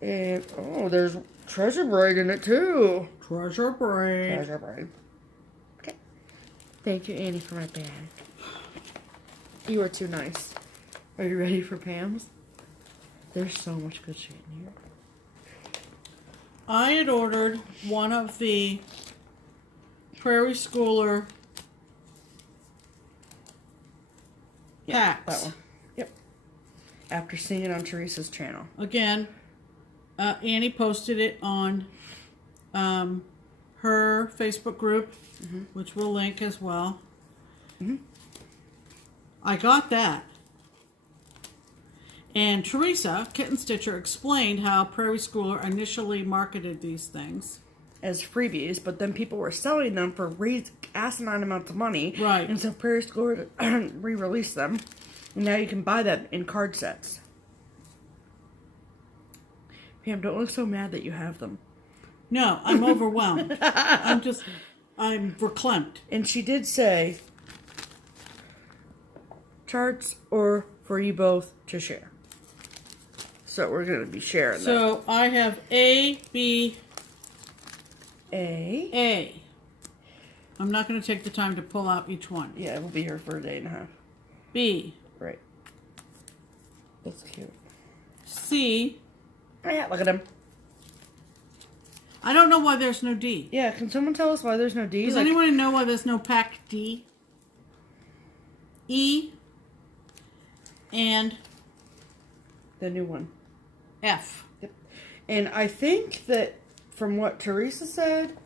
And, oh, there's Treasure Braid in it, too. Treasure Braid. Treasure Braid. Thank you, Annie, for my bag. You are too nice. Are you ready for Pam's? There's so much good shit in here. I had ordered one of the Prairie Schooler packs. That one. Yep. After seeing it on Theresa's channel. Again, Annie posted it on her Facebook group, which we'll link as well. I got that. And Theresa, KittenStitcher, explained how Prairie Schooler initially marketed these things as freebies, but then people were selling them for asinine amounts of money. Right. And so Prairie Schooler re-released them. And now you can buy them in card sets. Pam, don't look so mad that you have them. No, I'm overwhelmed. I'm verklempt. And she did say, charts or for you both to share. So we're going to be sharing that. So I have A, B, A. A. I'm not going to take the time to pull out each one. Yeah, we'll be here for a day and a half. B. Right. That's cute. C. Yeah, look at him. I don't know why there's no D. Yeah, can someone tell us why there's no D? Does anyone know why there's no pack D? E. And the new one. F. Yep. And I think that from what Theresa said,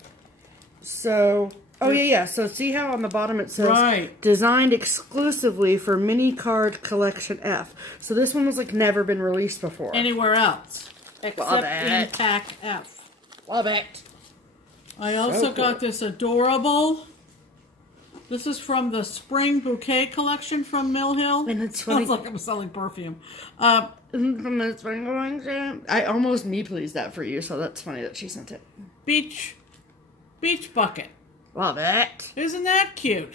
so... Oh, yeah. So see how on the bottom it says, right, designed exclusively for Mini Card Collection F. So this one was like never been released before. Anywhere else. Except in pack F. Love it. I also got this adorable... This is from the Spring Bouquet collection from Mill Hill. And it's funny. Sounds like I'm selling perfume. From the Spring Collection. I almost me-pleased that for you, so that's funny that she sent it. Beach bucket. Love it. Isn't that cute?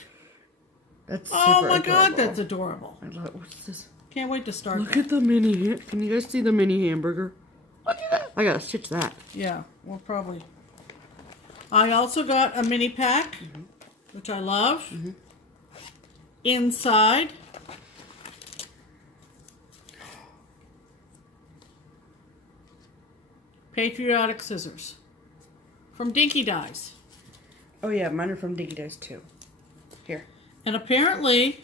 That's super oh my adorable. God, that's adorable. I love, what's this? Can't wait to start. Look at the mini. Can you guys see the mini hamburger? Look at that. I gotta stitch that. Yeah, well, probably. I also got a mini pack, which I love. Inside, patriotic scissors from Dinky Dyes. Oh yeah, mine are from Dinky Dyes too. Here. And apparently,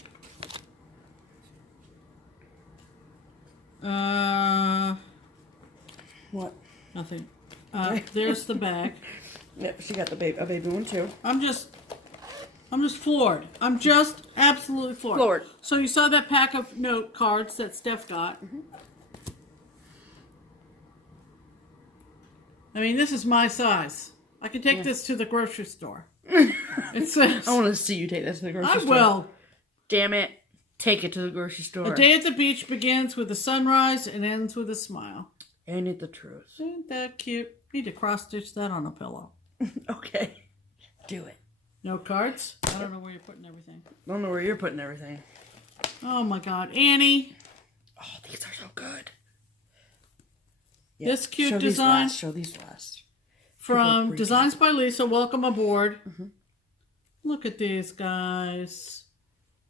What? nothing. There's the bag. Yep, she got a baby one too. I'm just floored. I'm just absolutely floored. Floored. So you saw that pack of note cards that Steph got. I mean, this is my size. I can take this to the grocery store. It says, I want to see you take that to the grocery store. I will. Damn it. Take it to the grocery store. A day at the beach begins with a sunrise and ends with a smile. Ain't it the truth? Isn't that cute? Need to cross-stitch that on a pillow. Okay. Do it. No cards? I don't know where you're putting everything. I don't know where you're putting everything. Oh my God. Annie. Oh, these are so good. This cute design. Show these last. From Designs by Lisa. Welcome aboard. Look at these guys.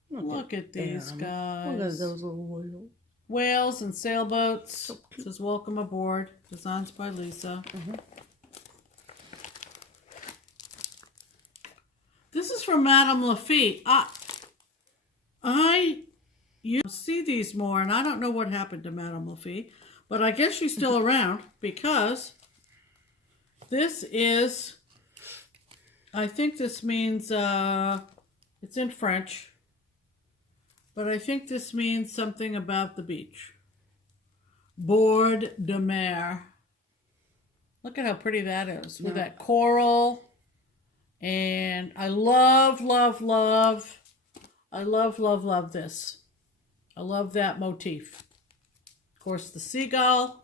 Look at these guys. Look at those little whales. Whales and sailboats. It says welcome aboard. Designs by Lisa. This is from Madame Lafitte. You see these more, and I don't know what happened to Madame Lafitte, but I guess she's still around because this is, I think this means, it's in French, but I think this means something about the beach. Bord de mer. Look at how pretty that is with that coral. And I love, love, love. I love, love, love this. I love that motif. Of course, the seagull.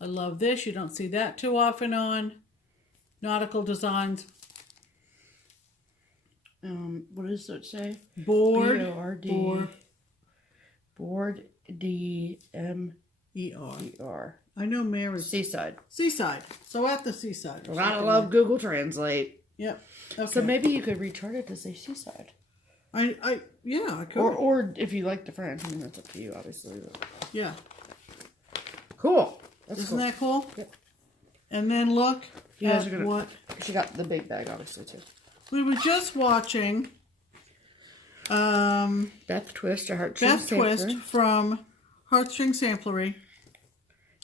I love this. You don't see that too often on nautical designs. What does it say? Board. B-O-R-D. Board D-M-E-R. I know Mary's. Seaside. Seaside. So at the seaside. Well, I love Google Translate. Yep. Okay. So maybe you could rechart it to say seaside. I could. Or if you like the French, I mean, that's up to you, obviously. But... Yeah. Cool. Isn't that cool? Yep. And then look at what... She got the big bag, obviously, too. We were just watching Beth Twist or Heartstring Beth Twist from Heartstring Samplery.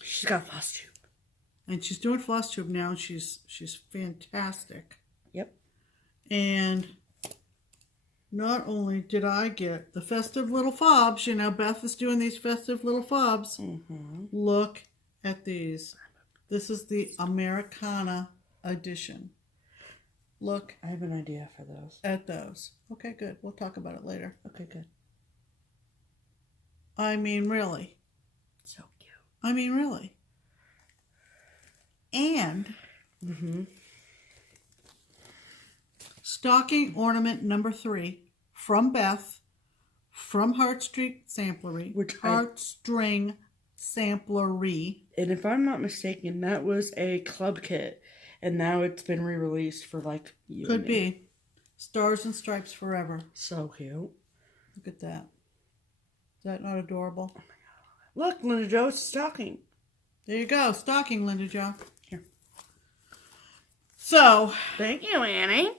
She's got FlossTube. And she's doing FlossTube now. She's fantastic. Yep. And not only did I get the festive little fobs, you know, Beth is doing these festive little fobs. Mm-hmm. Look at these. This is the Americana edition. Look. I have an idea for those. At those. Okay, good. We'll talk about it later. Okay, good. I mean, really. So cute. I mean, really. And stocking ornament number 3 from Beth, from Heartstring Samplery, Heartstring Samplery. And if I'm not mistaken, that was a club kit, and now it's been re-released for like you. Could be. Stars and Stripes Forever. So cute. Look at that. Is that not adorable? Oh my God. Look, Lynda Jo, it's stocking. There you go, stocking, Lynda Jo. Here. So, thank you, Annie.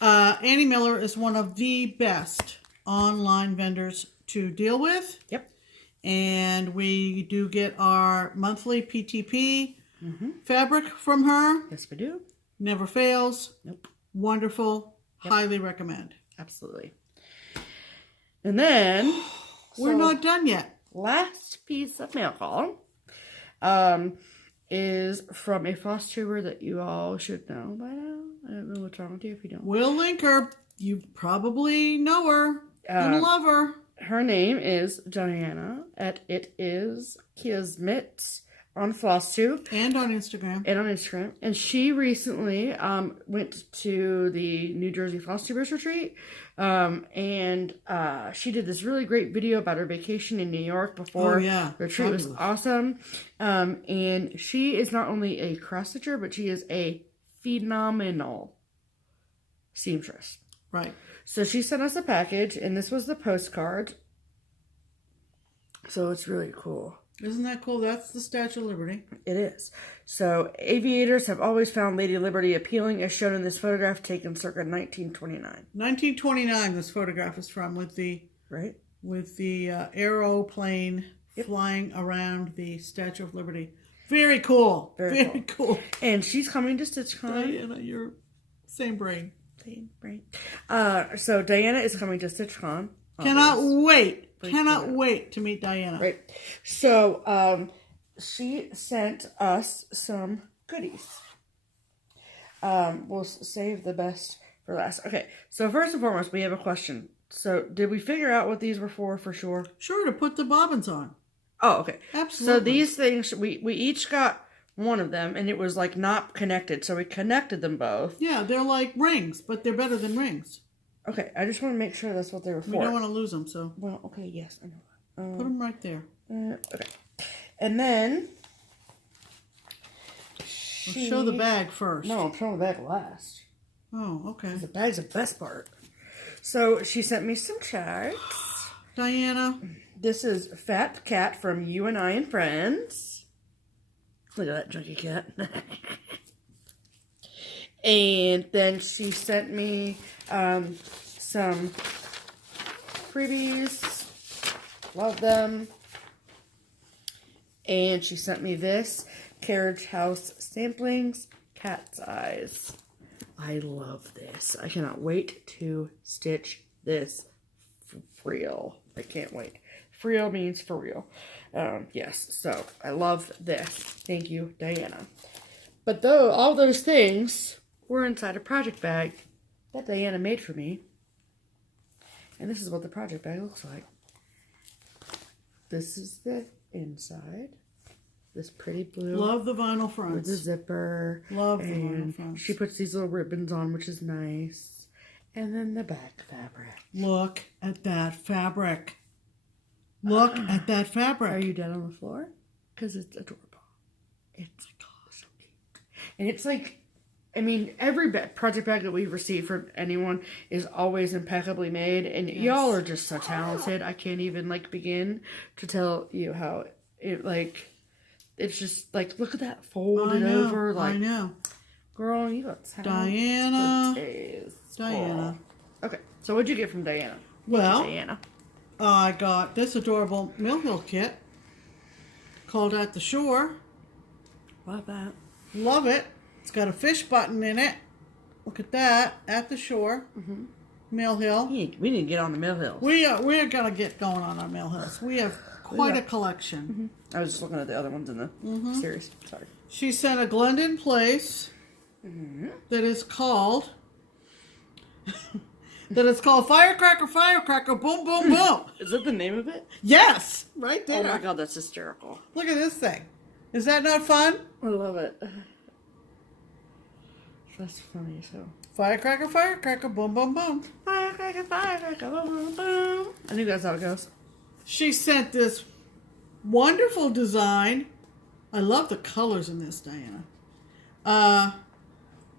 Annie Miller is one of the best online vendors to deal with. Yep. And we do get our monthly PTP fabric from her. Yes, we do. Never fails. Nope. Wonderful. Yep. Highly recommend. Absolutely. And then we're not done yet. Last piece of mail call is from a FlossTuber that you all should know by now. I don't know what's wrong with you if you don't. We'll link her. You probably know her and love her. Her name is Diana at It Is Kismet on FlossTube. And on Instagram. And she recently went to the New Jersey FlossTubers retreat. And she did this really great video about her vacation in New York before the retreat. Was awesome. And she is not only a cross stitcher, but she is a phenomenal seamstress. Right. So she sent us a package, and this was the postcard. So it's really cool. Isn't that cool? That's the Statue of Liberty. It is. So aviators have always found Lady Liberty appealing, as shown in this photograph taken circa 1929. 1929 this photograph is from, with the aeroplane flying around the Statue of Liberty. Very cool. Very cool. And she's coming to StitchCon. Diana, you're same brain. So Diana is coming to StitchCon. Cannot wait to meet Diana. Right. So she sent us some goodies. We'll save the best for last. Okay. So first and foremost, we have a question. So did we figure out what these were for sure? Sure, to put the bobbins on. Oh, okay. Absolutely. So these things, we each got one of them, and it was like not connected, so we connected them both. Yeah, they're like rings, but they're better than rings. Okay, I just want to make sure that's what they were for. We don't want to lose them, so. Well, okay, yes, I know. Put them right there. Okay. And then We'll show the bag first. No, I'm showing the bag last. Oh, okay. The bag's the best part. So she sent me some charts. Diana. This is Fat Cat from You and I and Friends. Look at that junky cat. And then she sent me some freebies. Love them. And she sent me this Carriage House Samplings Cat's Eyes. I love this. I cannot wait to stitch this for real. I can't wait. For real means for real. Yes, so I love this. Thank you, Diana. But though all those things were inside a project bag that Diana made for me. And this is what the project bag looks like. This is the inside. This pretty blue. Love the vinyl fronts. With the zipper. Love the vinyl fronts. She puts these little ribbons on, which is nice. And then the back fabric. Look at that fabric. Look at that fabric. Are you dead on the floor? Because it's adorable. It's so cute. And it's like, I mean, every project bag that we've received from anyone is always impeccably made. And y'all are just so talented. I can't even, like, begin to tell you how it, like, it's just, like, look at that folded over. Like, I know. Girl, you got talent. Diana. Diana. Okay, so what'd you get from Diana? Well, Diana. I got this adorable Mill kit called At the Shore. Love that. Love it. It's got a fish button in it. Look at that. At the Shore. Mill Hill. We need to get on the Mill Hills. We're gonna get going on our Mill Hills. We have quite a collection. I was just looking at the other ones in the series. Sorry. She sent a Glendon Place that is called Firecracker, Firecracker, Boom, Boom, Boom. Is that the name of it? Yes, right there. Oh my god, that's hysterical. Look at this thing. Is that not fun? I love it. That's funny, so. Firecracker, Firecracker, Boom, Boom, Boom. Firecracker, firecracker, boom, boom. I think that's how it goes. She sent this wonderful design. I love the colors in this, Diana.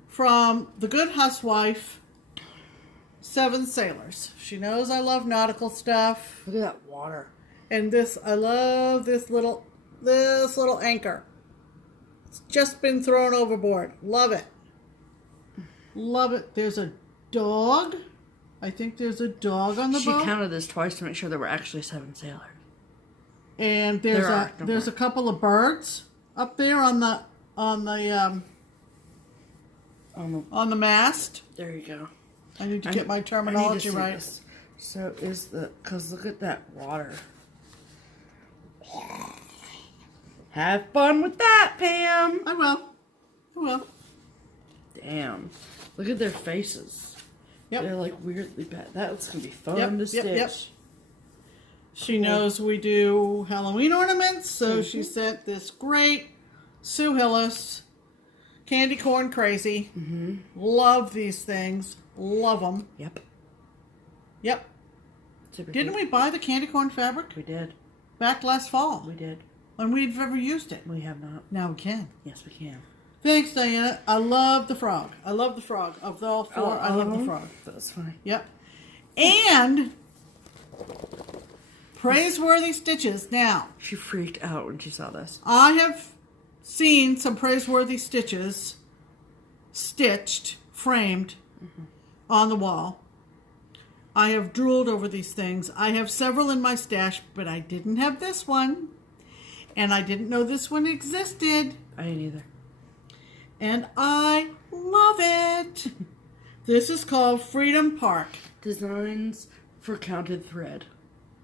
From The Good Housewife, 7 Sailors. She knows I love nautical stuff. Look at that water. And this, I love this little anchor. It's just been thrown overboard. Love it. Love it. There's a dog. I think there's a dog on the boat. She counted this twice to make sure there were actually 7 sailors. And there's a couple of birds up there on the mast. There you go. I need to get my terminology right. This. So because look at that water. Have fun with that, Pam. I will. Damn. Look at their faces. Yep. They're like weirdly bad. That's going to be fun to stitch. Yep. She knows we do Halloween ornaments, so she sent this great Sue Hillis candy corn crazy. Love these things. Love them. Yep. Didn't we buy the candy corn fabric? We did. Back last fall. We did. When we've ever used it. We have not. Now we can. Yes, we can. Thanks, Diana. I love the frog. I love the frog. Of all 4, I love the frog. That's funny. Yep. And praiseworthy stitches. Now, She freaked out when she saw this. I have seen some praiseworthy stitches stitched, framed on the wall. I have drooled over these things. I have several in my stash, but I didn't have this one. And I didn't know this one existed. I didn't either. And I love it. This is called Freedom Park. Designs for counted thread.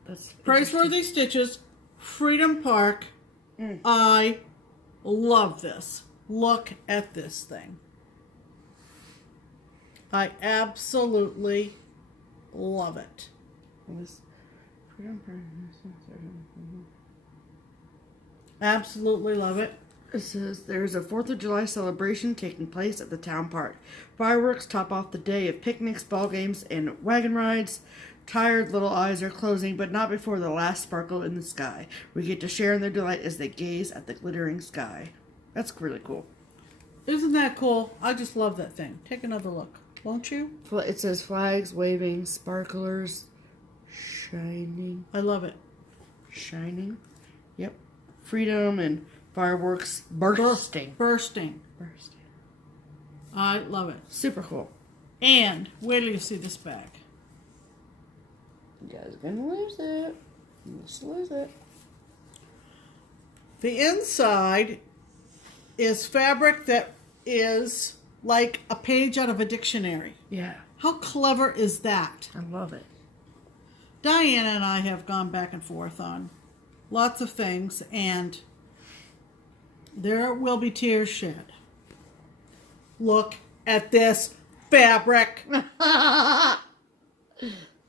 That's Praiseworthy Stitches, Freedom Park. I love this. Look at this thing. I absolutely love it. Absolutely love it. It says there's a 4th of July celebration taking place at the town park. Fireworks top off the day of picnics, ball games, and wagon rides. Tired little eyes are closing, but not before the last sparkle in the sky. We get to share in their delight as they gaze at the glittering sky. That's really cool. Isn't that cool? I just love that thing. Take another look, won't you? It says flags waving, sparklers shining. I love it. Shining. Yep. Freedom and fireworks bursting. Bursting. I love it. Super cool. And where do you see this bag? You guys are gonna lose it. Let's lose it. The inside is fabric that is like a page out of a dictionary. Yeah. How clever is that? I love it. Diana and I have gone back and forth on lots of things, and there will be tears shed. Look at this fabric.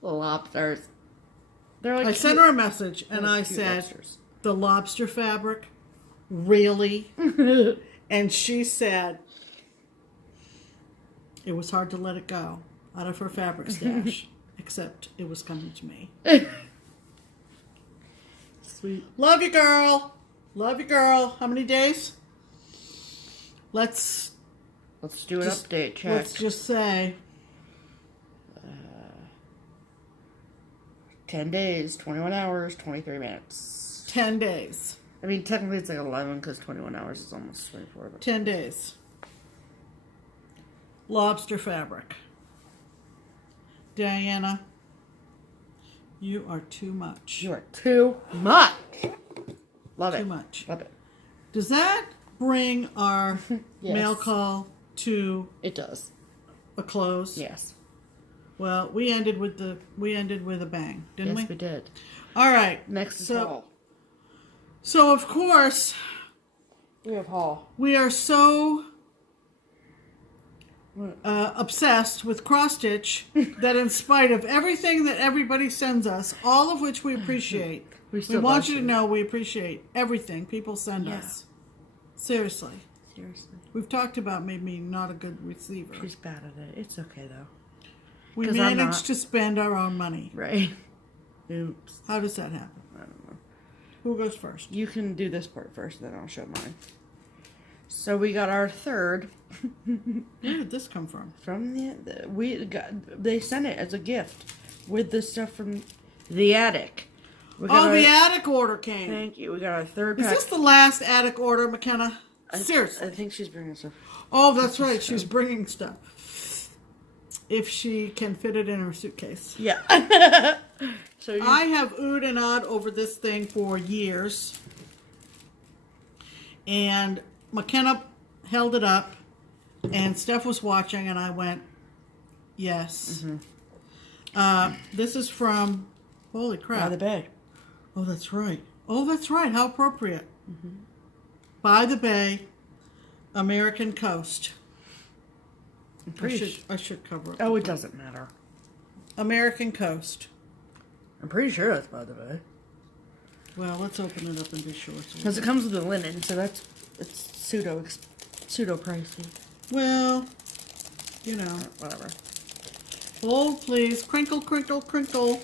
Lobsters. They're like I sent her a message and I said, lobsters. The lobster fabric? Really? And she said it was hard to let it go out of her fabric stash, except it was coming to me. Sweet. Love you, girl. Love you, girl. How many days? Let's do an update check. Let's just say 10 days, 21 hours, 23 minutes. 10 days. I mean, technically it's like 11 because 21 hours is almost 24. But 10 days. Lobster fabric. Diana, you are too much. you are too much. Love it. Too much. Love it. Does that bring our Yes. mail call to It does. a close? Yes. Well, we ended with a bang, didn't Yes, we? we did. All right. Next is haul. So of course We have haul. we are so obsessed with cross stitch that in spite of everything that everybody sends us, all of which we appreciate, we want you to know we appreciate everything people send us. Seriously. We've talked about me being not a good receiver. She's bad at it. It's okay though. We managed to spend our own money. Right. Oops. How does that happen? I don't know. Who goes first? You can do this part first, then I'll show mine. So we got our third. Where did this come from? From they sent it as a gift with the stuff from the attic. The attic order came. Thank you. We got our third Is pack. this the last attic order, McKenna? Seriously. I think she's bringing stuff. Oh, that's right. She's bringing stuff. If she can fit it in her suitcase. Yeah. So I have oohed and ahed over this thing for years. And McKenna held it up. And Steph was watching. And I went, yes. Mm-hmm. This is from, holy crap. By the Bay. Oh, that's right. Oh, that's right. How appropriate. Mm-hmm. By the Bay, American Coast. I should cover it. Oh, it doesn't matter. American Coast. I'm pretty sure that's by the Bay. Well, let's open it up and be sure. Because it comes with the linen, so it's pseudo pricey. Well, you know. Whatever. Hold, please. Crinkle, crinkle, crinkle.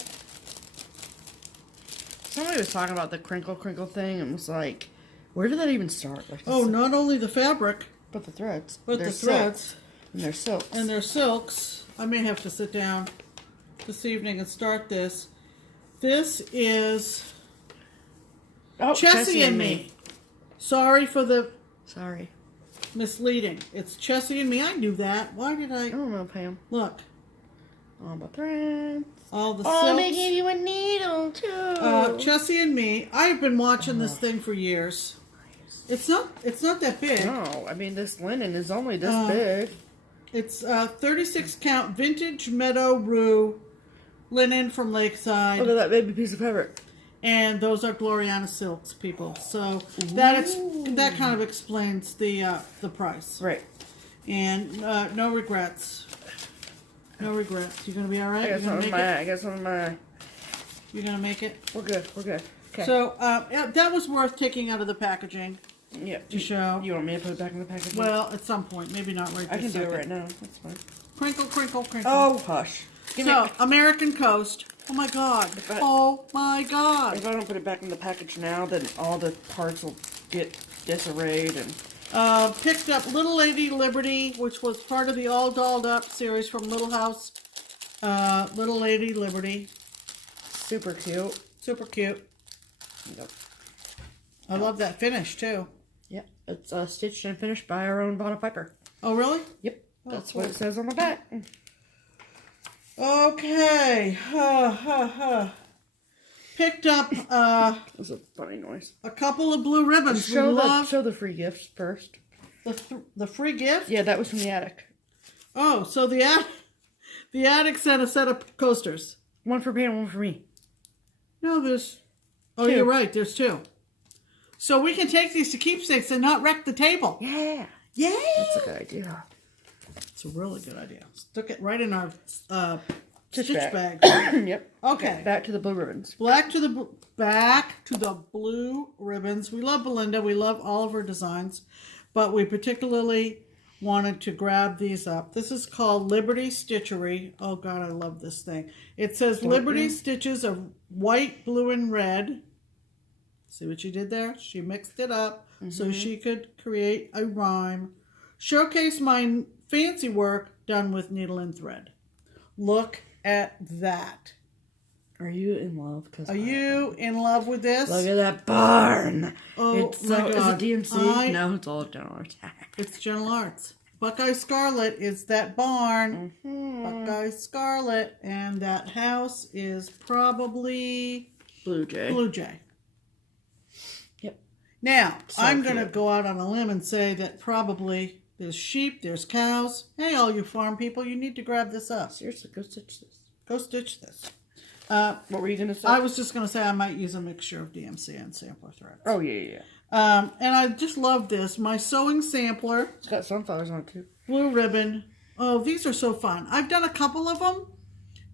Somebody was talking about the crinkle thing and was like, where did that even start? Like, not only the fabric, but the threads. but the threads. And they're silks. And they're silks. I may have to sit down this evening and start this. This is Chessie and Me. Sorry for the misleading. It's Chessie and Me. I knew that. Why did I? I don't know, Pam. Look. All the threads. All the silks. Oh, they gave you a needle, too. Chessie and Me. I have been watching this thing for years. It's not that big. No, I mean, this linen is only this big. It's 36 count vintage meadow rue linen from Lakeside. Look at that baby piece of fabric. And those are Gloriana silks, people. So that kind of explains the price. Right. And no regrets. No regrets. You gonna be all right? I got some of my. You gonna make it? We're good. Okay. So that was worth taking out of the packaging. Yeah. To show. You want me to put it back in the packaging? Well, at some point, maybe not right. I can second. do it right now. That's fine. Crinkle, crinkle, crinkle. Oh, hush. American Coast. Oh my God. Oh my God. If I don't put it back in the package now, then all the parts will get disarrayed and. Picked up Little Lady Liberty, which was part of the All Dolled Up series from Little House. Little Lady Liberty. Super cute. Super cute. Yep. I love that finish too. Yep. It's stitched and finished by our own Bonnet Piper. Oh, really? Yep. That's what it says on the back. Okay. Picked up That's a funny noise. a couple of blue ribbons. Show the free gifts first. The free gift? Yeah, that was from the attic. Oh, so the attic sent a set of coasters. One for Pam, one for me. No, there's... Oh, two. You're right. There's two. So we can take these to keepsakes and not wreck the table. Yeah. Yeah. That's a good idea. It's a really good idea. Stick it right in our stitch bag. Yep. Okay. Back to the blue ribbons. Back to the blue ribbons. We love Lynda. We love all of her designs. But we particularly wanted to grab these up. This is called Liberty Stitchery. Oh, God, I love this thing. It says Liberty Stitches of white, blue, and red. See what she did there? She mixed it up so she could create a rhyme. Showcase my fancy work done with needle and thread. Look at that. Are you in love? Are you in love with this? Look at that barn. Oh, my God. Is it DMC? No, it's all General Arts. It's General Arts. Buckeye Scarlet is that barn. Buckeye Scarlet. And that house is probably... Blue Jay. Blue Jay. Yep. Now, So I'm going to cute. go out on a limb and say that probably There's sheep. There's cows. Hey, all you farm people, you need to grab this up. Seriously, go stitch this. Go stitch this. What were you going to say? I was just going to say I might use a mixture of DMC and sampler threads. Oh, yeah. And I just love this. My sewing sampler. It's got sunflowers on it, too. Blue ribbon. Oh, these are so fun. I've done a couple of them.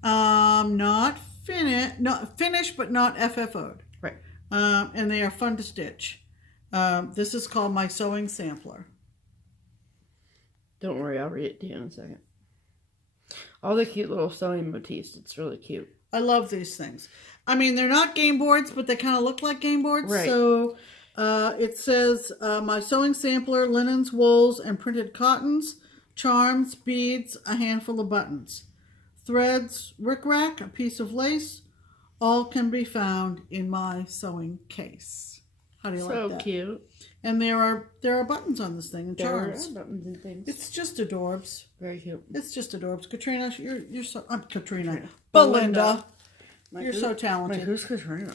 Not finished, but not FFO'd. Right. And they are fun to stitch. This is called my sewing sampler. Don't worry, I'll read it to you in a second. All the cute little sewing motifs. It's really cute. I love these things. I mean, they're not game boards, but they kind of look like game boards. Right. So it says, my sewing sampler, linens, wools, and printed cottons, charms, beads, a handful of buttons, threads, rickrack, a piece of lace, all can be found in my sewing case. How do you like that? So cute. And there are buttons on this thing and charms. There are buttons and things. It's just adorbs. Very cute. It's just adorbs. Katrina, you're so... I'm Katrina. Belinda. You're so talented. Who's Katrina?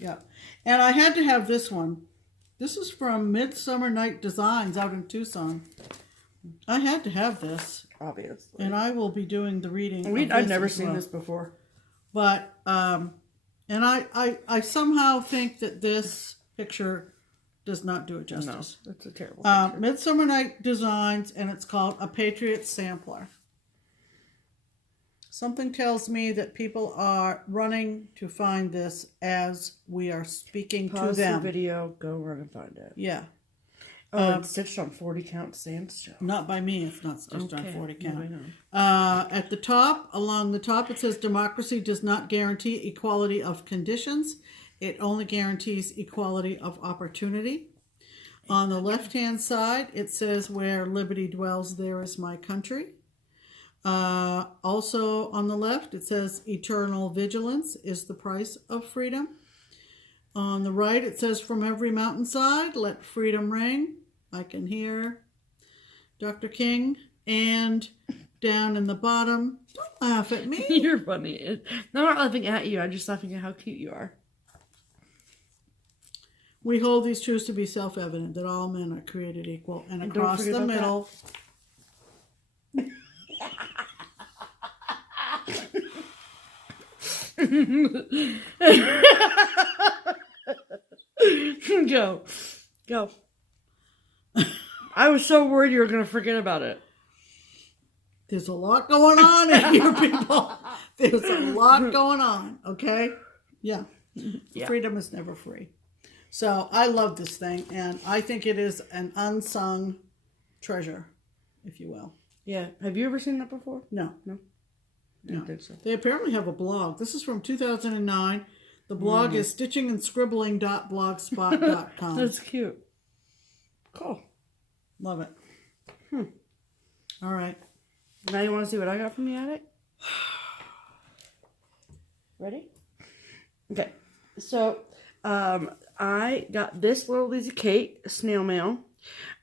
Yeah. And I had to have this one. This is from Midsummer Night Designs out in Tucson. I had to have this. Obviously. And I will be doing the reading. I've never seen this before. But, and I somehow think that this picture does not do it justice. No, that's a terrible picture. Midsummer Night Designs, and it's called A Patriot Sampler. Something tells me that people are running to find this as we are speaking Pause to them. the video, go run and find it. Yeah. Oh, it's stitched on 40 count sandstone. Not by me. It's not stitched on 40 count. No, I know. At the top, along the top, it says democracy does not guarantee equality of conditions. It only guarantees equality of opportunity. On the left-hand side, it says where liberty dwells, there is my country. Also on the left, it says eternal vigilance is the price of freedom. On the right, it says from every mountainside, let freedom ring. I can hear Dr. King. And down in the bottom, don't laugh at me. You're funny. I'm not laughing at you. I'm just laughing at how cute you are. We hold these truths to be self-evident, that all men are created equal, and across the middle... Go. I was so worried you were going to forget about it. There's a lot going on in here, people. There's a lot going on, okay? Yeah. Freedom is never free. So I love this thing, and I think it is an unsung treasure, if you will. Yeah. Have you ever seen that before? No. No. I don't think so. They apparently have a blog. This is from 2009. The blog is stitchingandscribbling.blogspot.com. That's cute. Cool. Love it. All right. Now you want to see what I got from the attic? Ready? Okay. So, I got this little Lizzie Kate snail mail.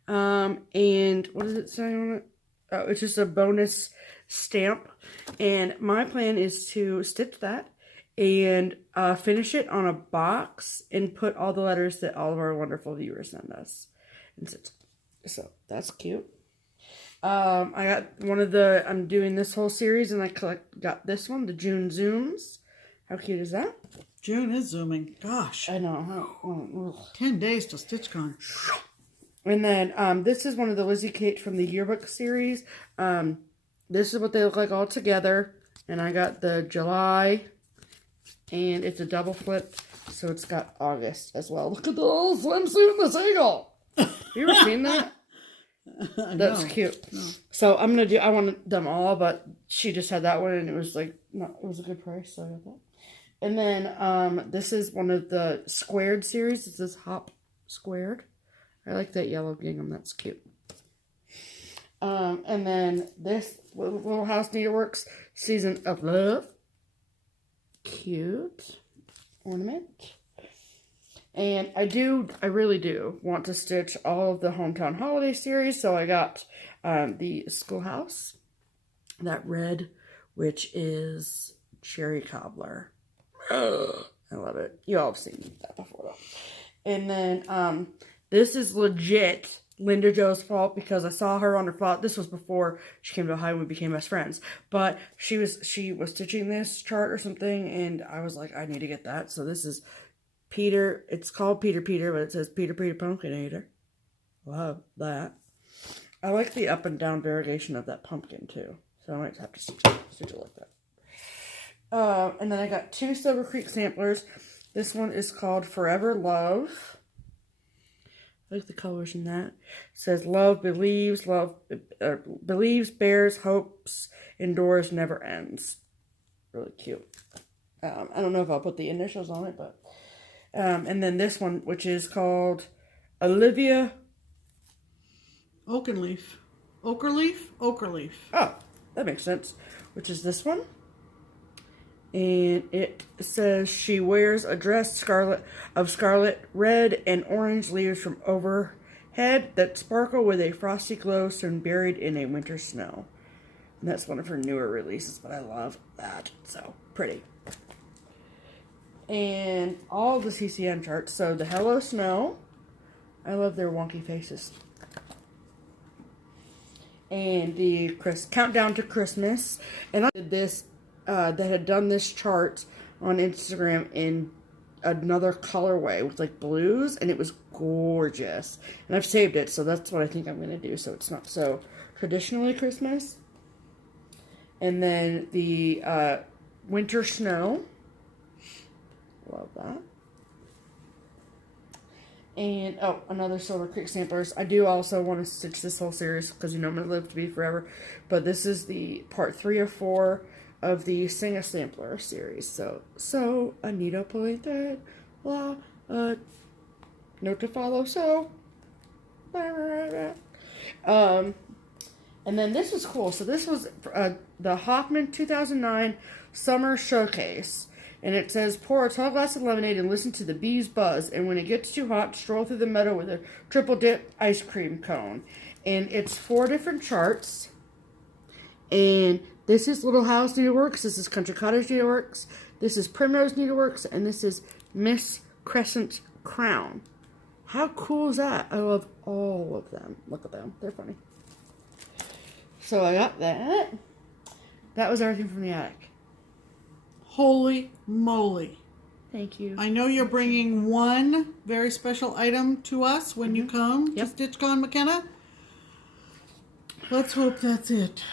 And what does it say on it? Oh, it's just a bonus stamp. And my plan is to stitch that and finish it on a box and put all the letters that all of our wonderful viewers send us. And so that's cute. I got one of the, I'm doing this whole series and I got this one, the June Zooms. How cute is that? June is zooming. Gosh. I know. 10 days to StitchCon. And then this is one of the Lizzie Kate from the yearbook series. This is what they look like all together. And I got the July. And it's a double flip. So it's got August as well. Look at the little swimsuit and the seagull. Have you ever seen that? That's cute. No. So I'm going to do, I want them all, but she just had that one and it was like, no, it was a good price. So I got that. And then this is one of the squared series. It's this Hop Squared. I like that yellow gingham. That's cute. And then this Little House Needleworks Season of Love. Cute ornament. And I really do want to stitch all of the Hometown Holiday series. So I got the Schoolhouse. That red, which is Cherry Cobbler. I love it. You all have seen that before though. And then this is legit Lynda Jo's fault because I saw her on her fault. This was before she came to Ohio and we became best friends. But she was stitching this chart or something, and I was like, I need to get that. So this is Peter. It's called Peter, but it says Peter Pumpkin Eater. Love that. I like the up and down variegation of that pumpkin too. So I might have to stitch it like that. And then I got 2 Silver Creek samplers. This one is called Forever Love. I like the colors in that. It says love believes, bears, hopes, endures, never ends. Really cute. I don't know if I'll put the initials on it, but and then this one, which is called Olivia Oakerleaf. Oh, that makes sense. Which is this one. And it says she wears a dress scarlet, red, and orange leaves from overhead that sparkle with a frosty glow soon buried in a winter snow. And that's one of her newer releases, but I love that. So pretty. And all the CCM charts. So the Hello Snow. I love their wonky faces. And the Countdown to Christmas. And I did this. That had done this chart on Instagram in another colorway with like blues, and it was gorgeous. And I've saved it, so that's what I think I'm going to do, so it's not so traditionally Christmas. And then the Winter Snow. Love that. And, oh, another Silver Creek samplers. I do also want to stitch this whole series because you know I'm going to live to be forever. But this is the part 3 or 4 of the Sing a Sampler series. So a needle pulling thread, note to follow, and then this was cool. So this was the Hoffman 2009 Summer Showcase. And it says, pour a tall glass of lemonade and listen to the bees buzz. And when it gets too hot, stroll through the meadow with a triple dip ice cream cone. And it's 4 different charts. And this is Little House Needleworks, this is Country Cottage Needleworks, this is Primrose Needleworks, and this is Miss Crescent Crown. How cool is that? I love all of them. Look at them. They're funny. So I got that. That was everything from the attic. Holy moly. Thank you. I know you're bringing one very special item to us when you come to StitchCon McKenna. Let's hope that's it.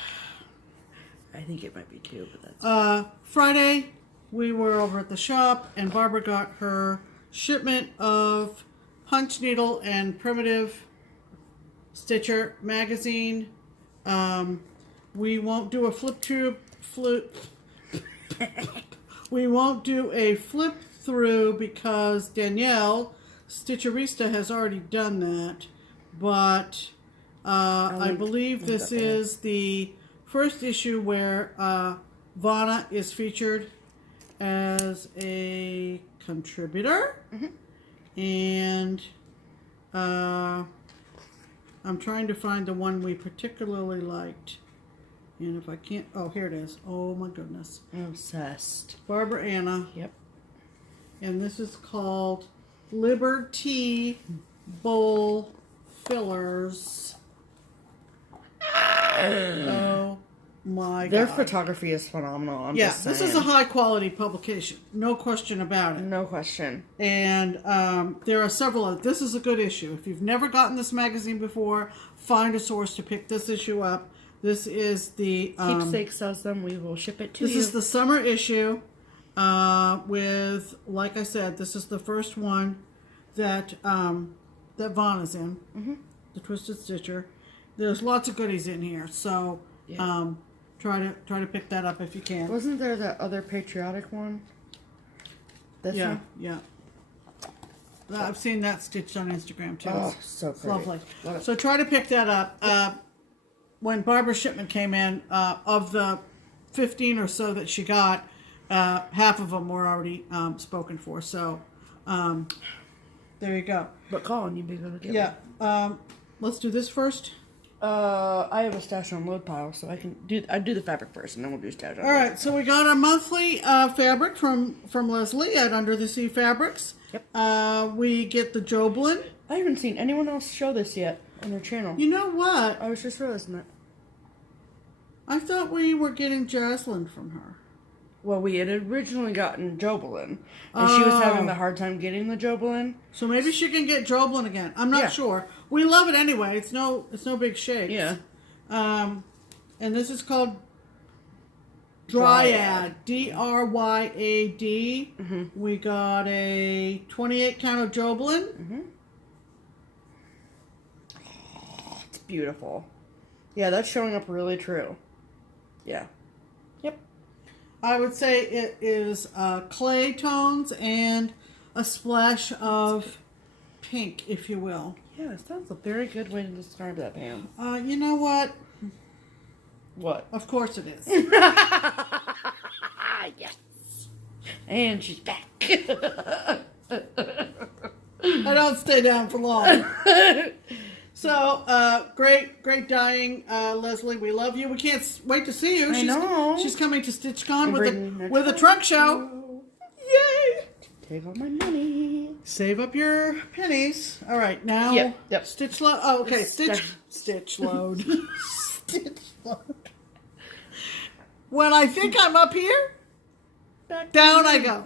I think it might be 2, but that's... Friday, we were over at the shop, and Barbara got her shipment of Punch Needle and Primitive Stitcher magazine. We won't do a we won't do a flip through because Danielle, Stitcherista, has already done that. But I believe this is the first issue where Vanna is featured as a contributor. And I'm trying to find the one we particularly liked. And if I can't... Oh, here it is. Oh, my goodness. I'm obsessed. Barbara Anna. Yep. And this is called Liberty Bowl Fillers. Oh, my God. Their photography is phenomenal. I'm just saying. This is a high-quality publication. No question about it. No question. And there are several. This is a good issue. If you've never gotten this magazine before, find a source to pick this issue up. This is the... Keepsake sells them. We will ship it to you. This is the summer issue with, like I said, this is the first one that that Vanna's in. The Twisted Stitcher. There's lots of goodies in here, so try to pick that up if you can. Wasn't there that other patriotic one? This one? Yeah. I've seen that stitched on Instagram too. Oh, so pretty. Lovely. So try to pick that up. When Barbara's shipment came in, of the 15 or so that she got, half of them were already spoken for. So there you go. But Colin, you'd be able to get one. Let's do this first. I have a stash on load pile, so I do the fabric first, and then we'll do stash on All right, so we got our monthly fabric from Leslie at Under the Sea Fabrics. Yep. We get the Joblin. I haven't seen anyone else show this yet. on her channel. You know what? I was just realizing that. I thought we were getting Jocelyn from her. Well, we had originally gotten Jobelin, and she was having the hard time getting the Jobelin. So maybe she can get Jobelin again. I'm not sure. We love it anyway. It's no big shake. Yeah. And this is called Dryad. Dryad. Mm-hmm. We got a 28 count of Jobelin. Mm-hmm. Oh, it's beautiful. Yeah, that's showing up really true. Yeah. Yep. I would say it is clay tones and a splash of pink, if you will. Yeah, that's a very good way to describe that, Pam. You know what? What? Of course it is. Yes. And she's back. I don't stay down for long. So, great dyeing, Leslie. We love you. We can't wait to see you. I know. She's coming to StitchCon with a trunk show. Yay! Take all my money. Save up your pennies. All right, now. Yep. Stitch load. Oh, okay. Stitch load. Stitch load. When I think I'm up here, down I go.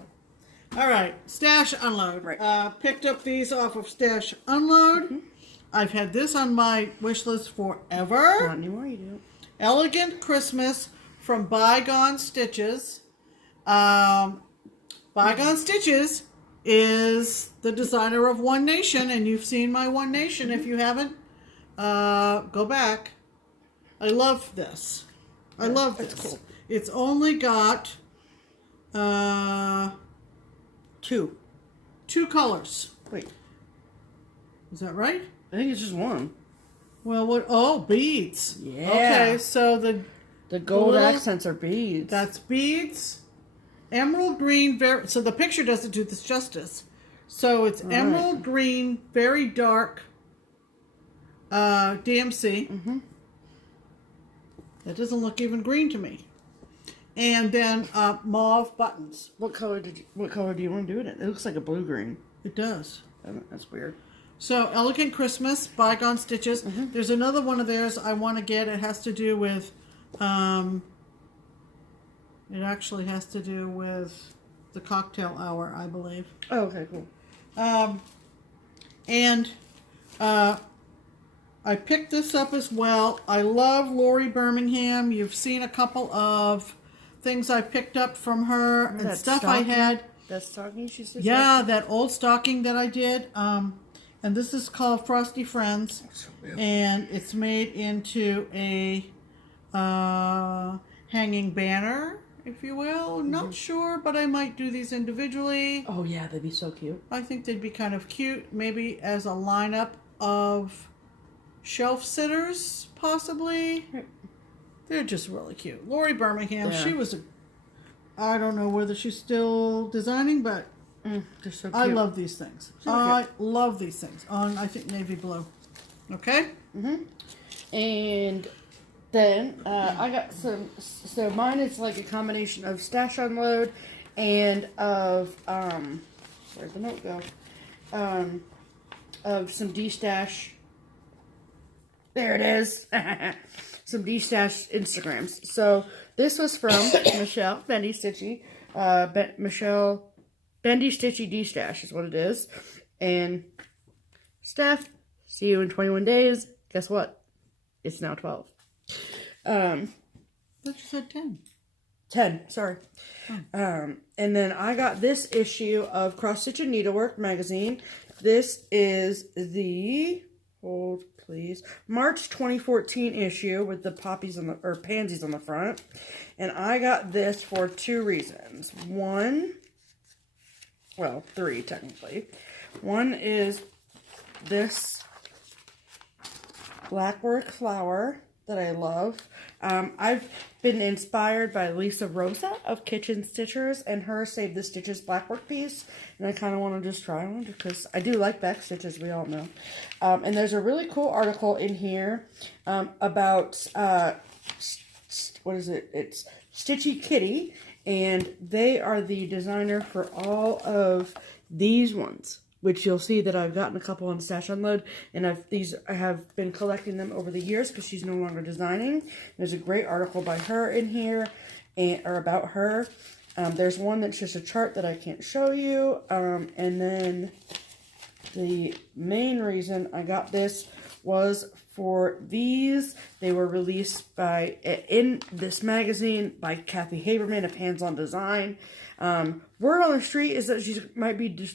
All right, Stash Unload. Right. Picked up these off of Stash Unload. Mm-hmm. I've had this on my wish list forever. Not anymore, you do. Elegant Christmas from Bygone Stitches. Bygone Stitches is the designer of One Nation, and you've seen my One Nation. If you haven't, go back. I love this. I love this. Cool. It's only got two colors. Wait, Is that right? I think it's just one. Well, what? Oh, beads. Yeah. Okay, so the gold little accents are beads. That's beads. Emerald green, so the picture doesn't do this justice. So it's emerald green, very dark DMC. Mm-hmm. That doesn't look even green to me. And then mauve buttons. What color do you want to do it in? It looks like a blue green. It does. That's weird. So Elegant Christmas, Bygone Stitches. Mm-hmm. There's another one of theirs I want to get. It has to do with, it actually has to do with the cocktail hour, I believe. Oh, okay, cool. And I picked this up as well. I love Lori Birmingham. You've seen a couple of things I picked up from her and that stuff stocking? I had. That stocking she said? Yeah, that old stocking that I did. And this is called Frosty Friends. And it's made into a hanging banner, if you will. Not sure, but I might do these individually. Oh, yeah, they'd be so cute. I think they'd be kind of cute. Maybe as a lineup of shelf sitters, possibly. Right. They're just really cute. Lori Birmingham, Yeah. she was I don't know whether she's still designing, but They're so cute. I love these things. So I love these things. On, I think, navy blue. Okay? Mm-hmm. And then I got some, so mine is like a combination of Stash Unload and of, where'd the note go? Of some D-Stash. There it is. Some D-Stash Instagrams. So this was from Michelle Bendy Stitchy. Michelle Bendy Stitchy D-Stash is what it is. And Steph, see you in 21 days. Guess what? It's now 12. I thought you said 10. 10, sorry. Oh. And then I got this issue of Cross Stitch and Needlework magazine. This is the, hold please, March 2014 issue with the poppies on the, or pansies on the front. And I got this for two reasons. One, well, three technically. One is this blackwork flower that I love. I've been inspired by Lisa Rosa of KittenStitchers and her Save the Stitches blackwork piece. And I kind of want to just try one because I do like back stitches, we all know. And there's a really cool article in here about, what is it? It's Stitchy Kitty. And they are the designer for all of these ones. which you'll see that I've gotten a couple on Stash Unload, and I have been collecting them over the years because she's no longer designing. There's a great article by her in here, or about her. There's one that's just a chart that I can't show you, and then the main reason I got this was for these. They were released in this magazine by Kathy Haberman of Hands On Design. Word on the street is that she might be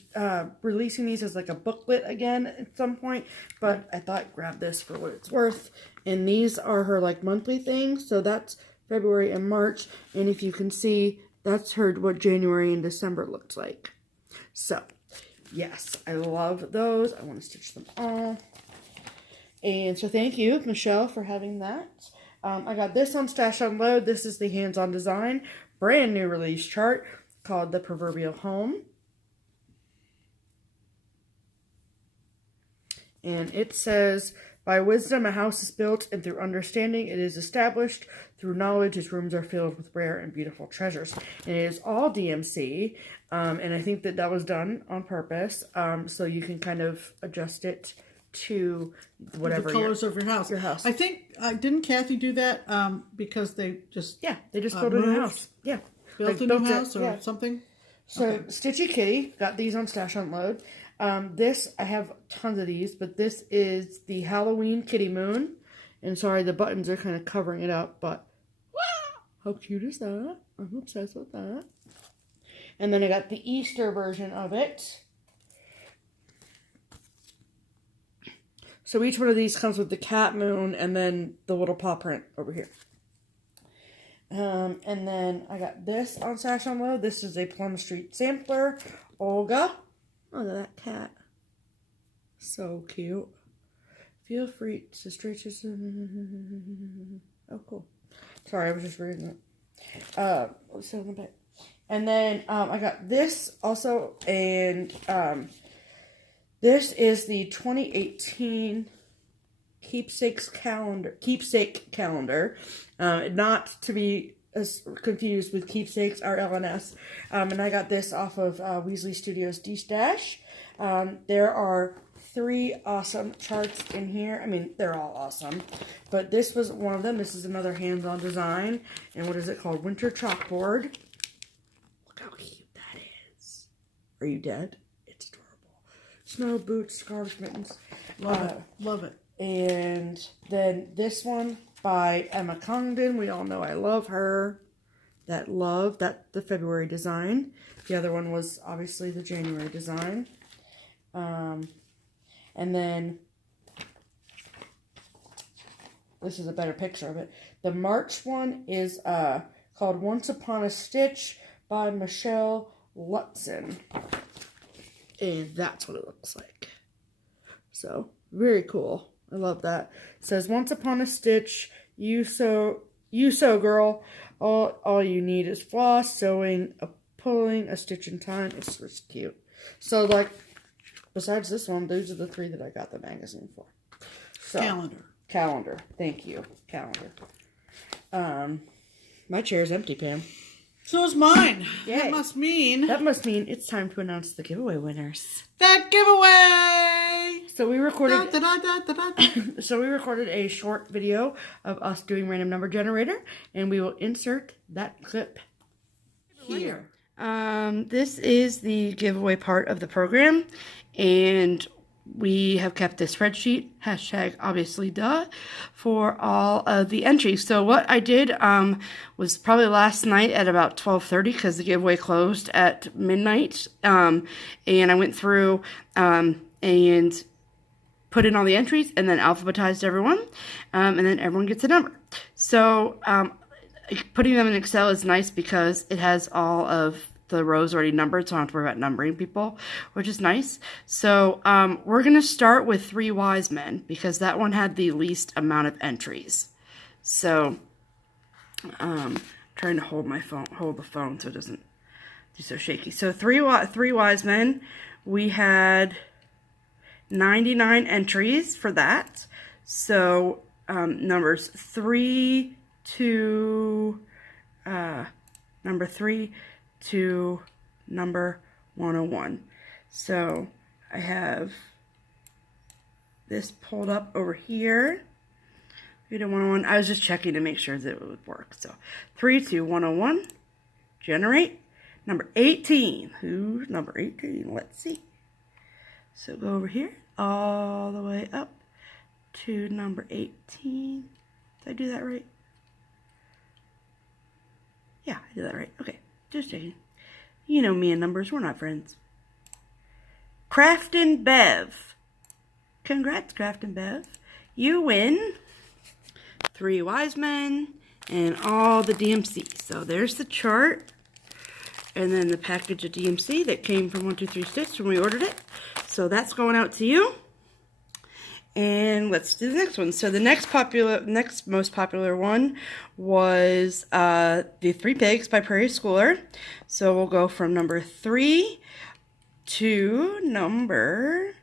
releasing these as like a booklet again at some point, but I thought grab this for what it's worth. And these are her like monthly things, so that's February and March, and if you can see, that's what January and December looks like. So yes, I love those. I want to stitch them all. And so thank you, Michelle, for having that. I got this on Stash Unload. This is the Hands On Design brand new release chart called The Proverbial Home. And it says, by wisdom a house is built, and through understanding it is established. Through knowledge its rooms are filled with rare and beautiful treasures. And it is all DMC, and I think that was done on purpose, so you can kind of adjust it to whatever the colors of your house. I think didn't Kathy do that because they just built a new house. Yeah, built a new house or something. So okay. Stitchy Kitty got these on Stash Unload. This I have tons of these, but this is the Halloween Kitty Moon. And sorry, the buttons are kind of covering it up, but wow, how cute is that? I'm obsessed with that. And then I got the Easter version of it. So each one of these comes with the cat moon and then the little paw print over here. And then I got this on Stash Unload. This is a Plum Street sampler. Olga. Look at that cat. So cute. Feel free to stretch it. Oh, cool. Sorry, I was just reading it. Let's see on the back. And then I got this also, and this is the 2018 Keepsake calendar. Not to be confused with Keepsakes, our LNS. And I got this off of Weasley Studios D-Stash. There are 3 awesome charts in here. I mean, they're all awesome. But this was one of them. This is another hands-on design. And what is it called? Winter Chalkboard. Look how cute that is. Are you dead? It's adorable. Snow boots, scarves, mittens. Love it. Love it. And then this one by Emma Congdon. We all know I love her. That's the February design. The other one was obviously the January design. And then this is a better picture of it. The March one is called Once Upon a Stitch by Michelle Lutzen. And that's what it looks like. So, very cool. I love that. It says, once upon a stitch, you sew girl. All you need is floss, sewing, pulling, a stitch in time. It's just cute. So, like, besides this one, those are the 3 that I got the magazine for. So, Calendar. Thank you. Calendar. My chair is empty, Pam. So is mine. Yay. That must mean it's time to announce the giveaway winners. That giveaway! So we recorded So we recorded a short video of us doing random number generator, and we will insert that clip here. This is the giveaway part of the program, and we have kept a spreadsheet, #obviously duh, for all of the entries. So what I did was probably last night at about 12:30 because the giveaway closed at midnight, and I went through and put in all the entries and then alphabetized everyone, and then everyone gets a number. So putting them in Excel is nice because it has all of the rows already numbered, so I don't have to worry about numbering people, which is nice. So we're going to start with 3 wise men because that one had the least amount of entries. So trying to hold the phone so it doesn't do so shaky. So three wise men, we had 99 entries for that. So numbers 3 to number 3 to number 101. So I have this pulled up over here. 3 to 101. I was just checking to make sure that it would work. So 3 to 101. Generate. Number 18. Who's number 18? Let's see. So go over here all the way up to number 18. Did I do that right? Yeah, I did that right. Okay, just checking. You know me and numbers. We're not friends. Craftin Bev. Congrats, Craftin Bev. You win 3 wise men and all the DMC. So there's the chart. And then the package of DMC that came from 123 Stitch when we ordered it. So that's going out to you. And let's do the next one. So the next most popular one was the 3 Pigs by Prairie Schooler. So we'll go from number 3 to number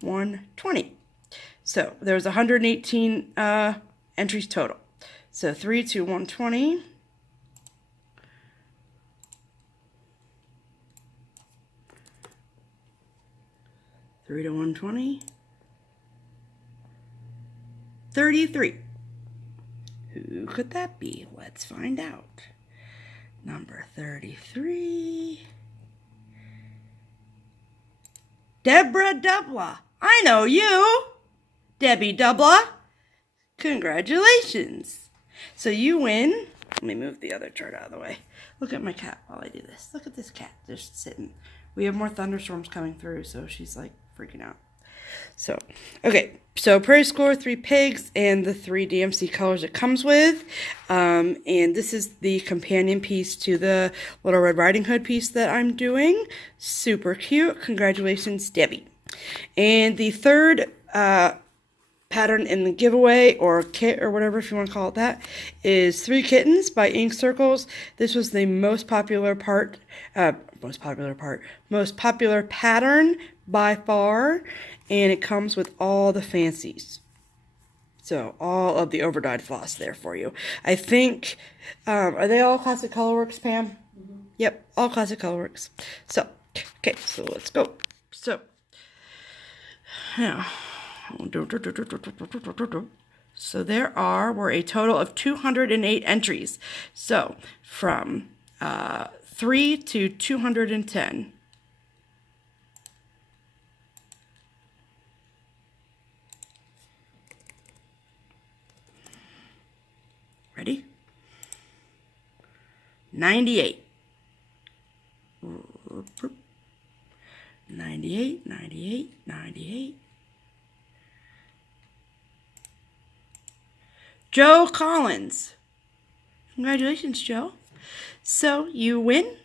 120. So there was 118 entries total. So 3 to 120. 3 to 120. 33. Who could that be? Let's find out. Number 33. Deborah Dubla. I know you. Debbie Dubla. Congratulations. So you win. Let me move the other chart out of the way. Look at my cat while I do this. Look at this cat just sitting. We have more thunderstorms coming through, so she's like freaking out. So, okay. So Prairie Schooler, 3 Pigs, and the 3 DMC colors it comes with. And this is the companion piece to the Little Red Riding Hood piece that I'm doing. Super cute. Congratulations, Debbie. And the third pattern in the giveaway, or kit, or whatever if you want to call it that, is 3 Kittens by Ink Circles. This was the most popular pattern by far, and it comes with all the fancies. So all of the overdyed floss there for you. I think, are they all Classic Colorworks, Pam? Mm-hmm. Yep, all Classic Colorworks. So, okay, so let's go. So, now, so there were a total of 208 entries. So from 3 to 210. Ready? 98. 98, 98, 98. Joe Collins. Congratulations, Joe. So you win,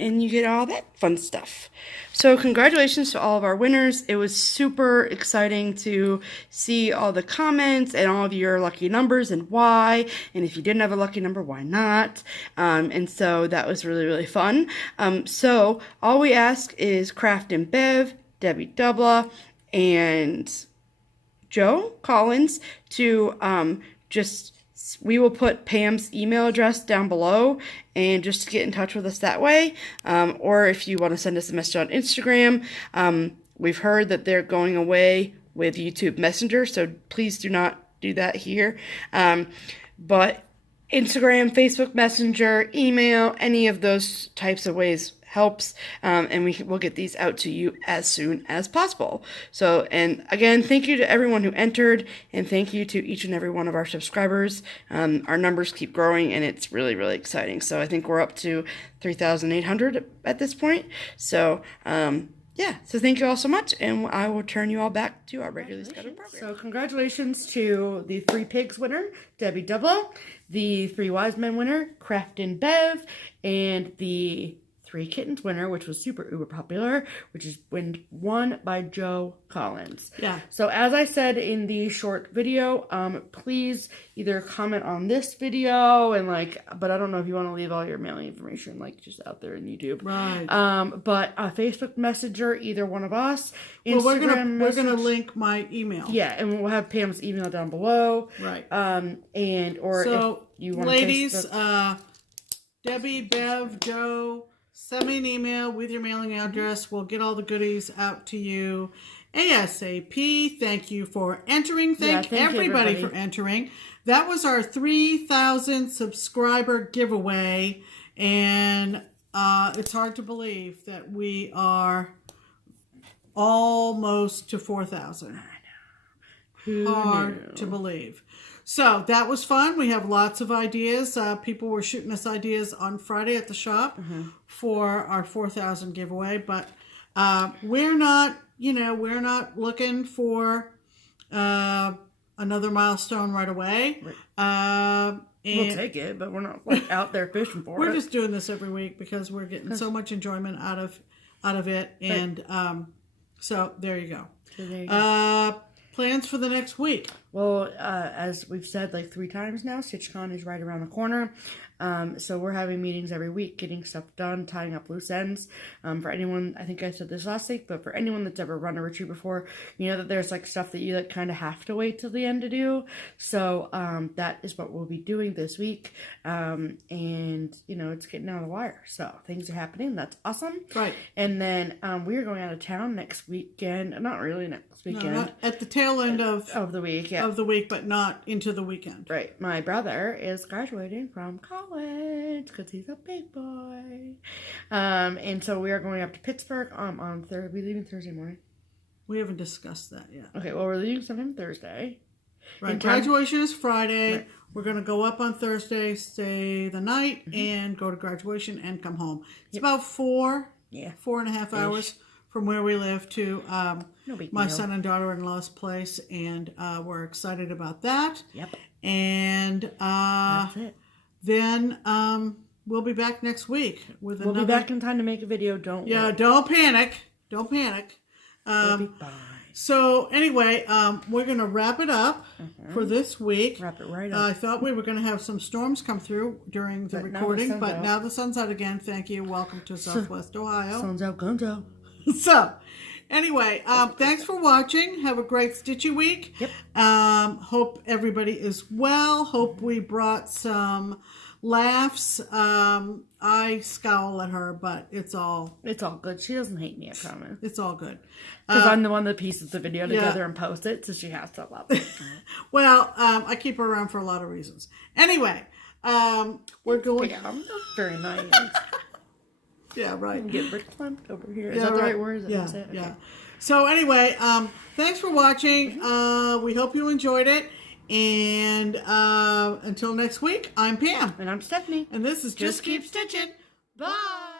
and you get all that fun stuff. So congratulations to all of our winners. It was super exciting to see all the comments and all of your lucky numbers and why. And if you didn't have a lucky number, why not? And so that was really, really fun. So all we ask is Craftin Bev, Debbie Dubla, and Joe Collins to we will put Pam's email address down below, and just get in touch with us that way. Or if you want to send us a message on Instagram, we've heard that they're going away with YouTube Messenger, so please do not do that here. But Instagram, Facebook Messenger, email, any of those types of ways helps, and we'll get these out to you as soon as possible. So, and again, thank you to everyone who entered, and thank you to each and every one of our subscribers. Our numbers keep growing, and it's really, really exciting. So I think we're up to 3,800 at this point. So, yeah, so thank you all so much, and I will turn you all back to our regularly scheduled program. So congratulations to the 3 Pigs winner, Debbie Dubla, the 3 Wise Men winner, Craftin Bev, and the 3 Kittens winner, which was super uber popular, which is won by Joe Collins. Yeah. So as I said in the short video, please either comment on this video and but I don't know if you want to leave all your mailing information just out there in YouTube. Right. But Facebook Messenger, either one of us. Instagram we're gonna link my email. Yeah, and we'll have Pam's email down below. Right. So if you want, ladies, Debbie, Bev, Joe, Send me an email with your mailing address. We'll get all the goodies out to you ASAP. Thank you for entering. Thank everybody for entering. That was our 3,000 subscriber giveaway. And it's hard to believe that we are almost to 4,000. Hard to believe. So that was fun. We have lots of ideas. People were shooting us ideas on Friday at the shop for our 4,000 giveaway. But we're not looking for another milestone right away. Right. We'll take it, but we're not like out there fishing for it. We're just doing this every week because we're getting so much enjoyment out of it. And so there you go. So there you go. Plans for the next week. Well, as we've said like 3 times now, StitchCon is right around the corner. So we're having meetings every week, getting stuff done, tying up loose ends. For anyone, I think I said this last week, but for anyone that's ever run a retreat before, you know that there's like stuff that you like kind of have to wait till the end to do. So that is what we'll be doing this week. And you know, it's getting out of the wire. So things are happening. That's awesome. Right. And then we are going out of town next weekend. Not really next weekend. No, not at the tail end of the week, yeah. Of the week, but not into the weekend. Right. My brother is graduating from college because he's a big boy. And so we are going up to Pittsburgh on Thursday. We're leaving Thursday morning. We haven't discussed that yet. Okay, well, we're leaving sometime Thursday. Right. Graduation is Friday. Right. We're going to go up on Thursday, stay the night, and go to graduation and come home. It's about 4.5 hours from where we live to my son and daughter-in-law's place, and we're excited about that. Yep. And that's it. Then we'll be back next week with another. We'll be back in time to make a video. Don't worry. Don't panic. Don't panic. We'll be fine. So anyway, we're going to wrap it up for this week. Wrap it right up. I thought we were going to have some storms come through during the recording, but now the sun's out again. Thank you. Welcome to Southwest Ohio. Sun's out, guns out. So, anyway, thanks for watching. Have a great stitchy week. Yep. Hope everybody is well. Hope we brought some laughs. I scowl at her, but it's all good. She doesn't hate me, I promise. It's all good. Because I'm the one that pieces the video together and posts it, so she has to love it. Well, I keep her around for a lot of reasons. Anyway, we're going. Yeah, that's very nice. Yeah, right. Get reclamped over here. Is that the right word? Yeah. Okay. So anyway, thanks for watching. We hope you enjoyed it. And until next week, I'm Pam. And I'm Stephanie. And this is Just Keep Stitching. Bye.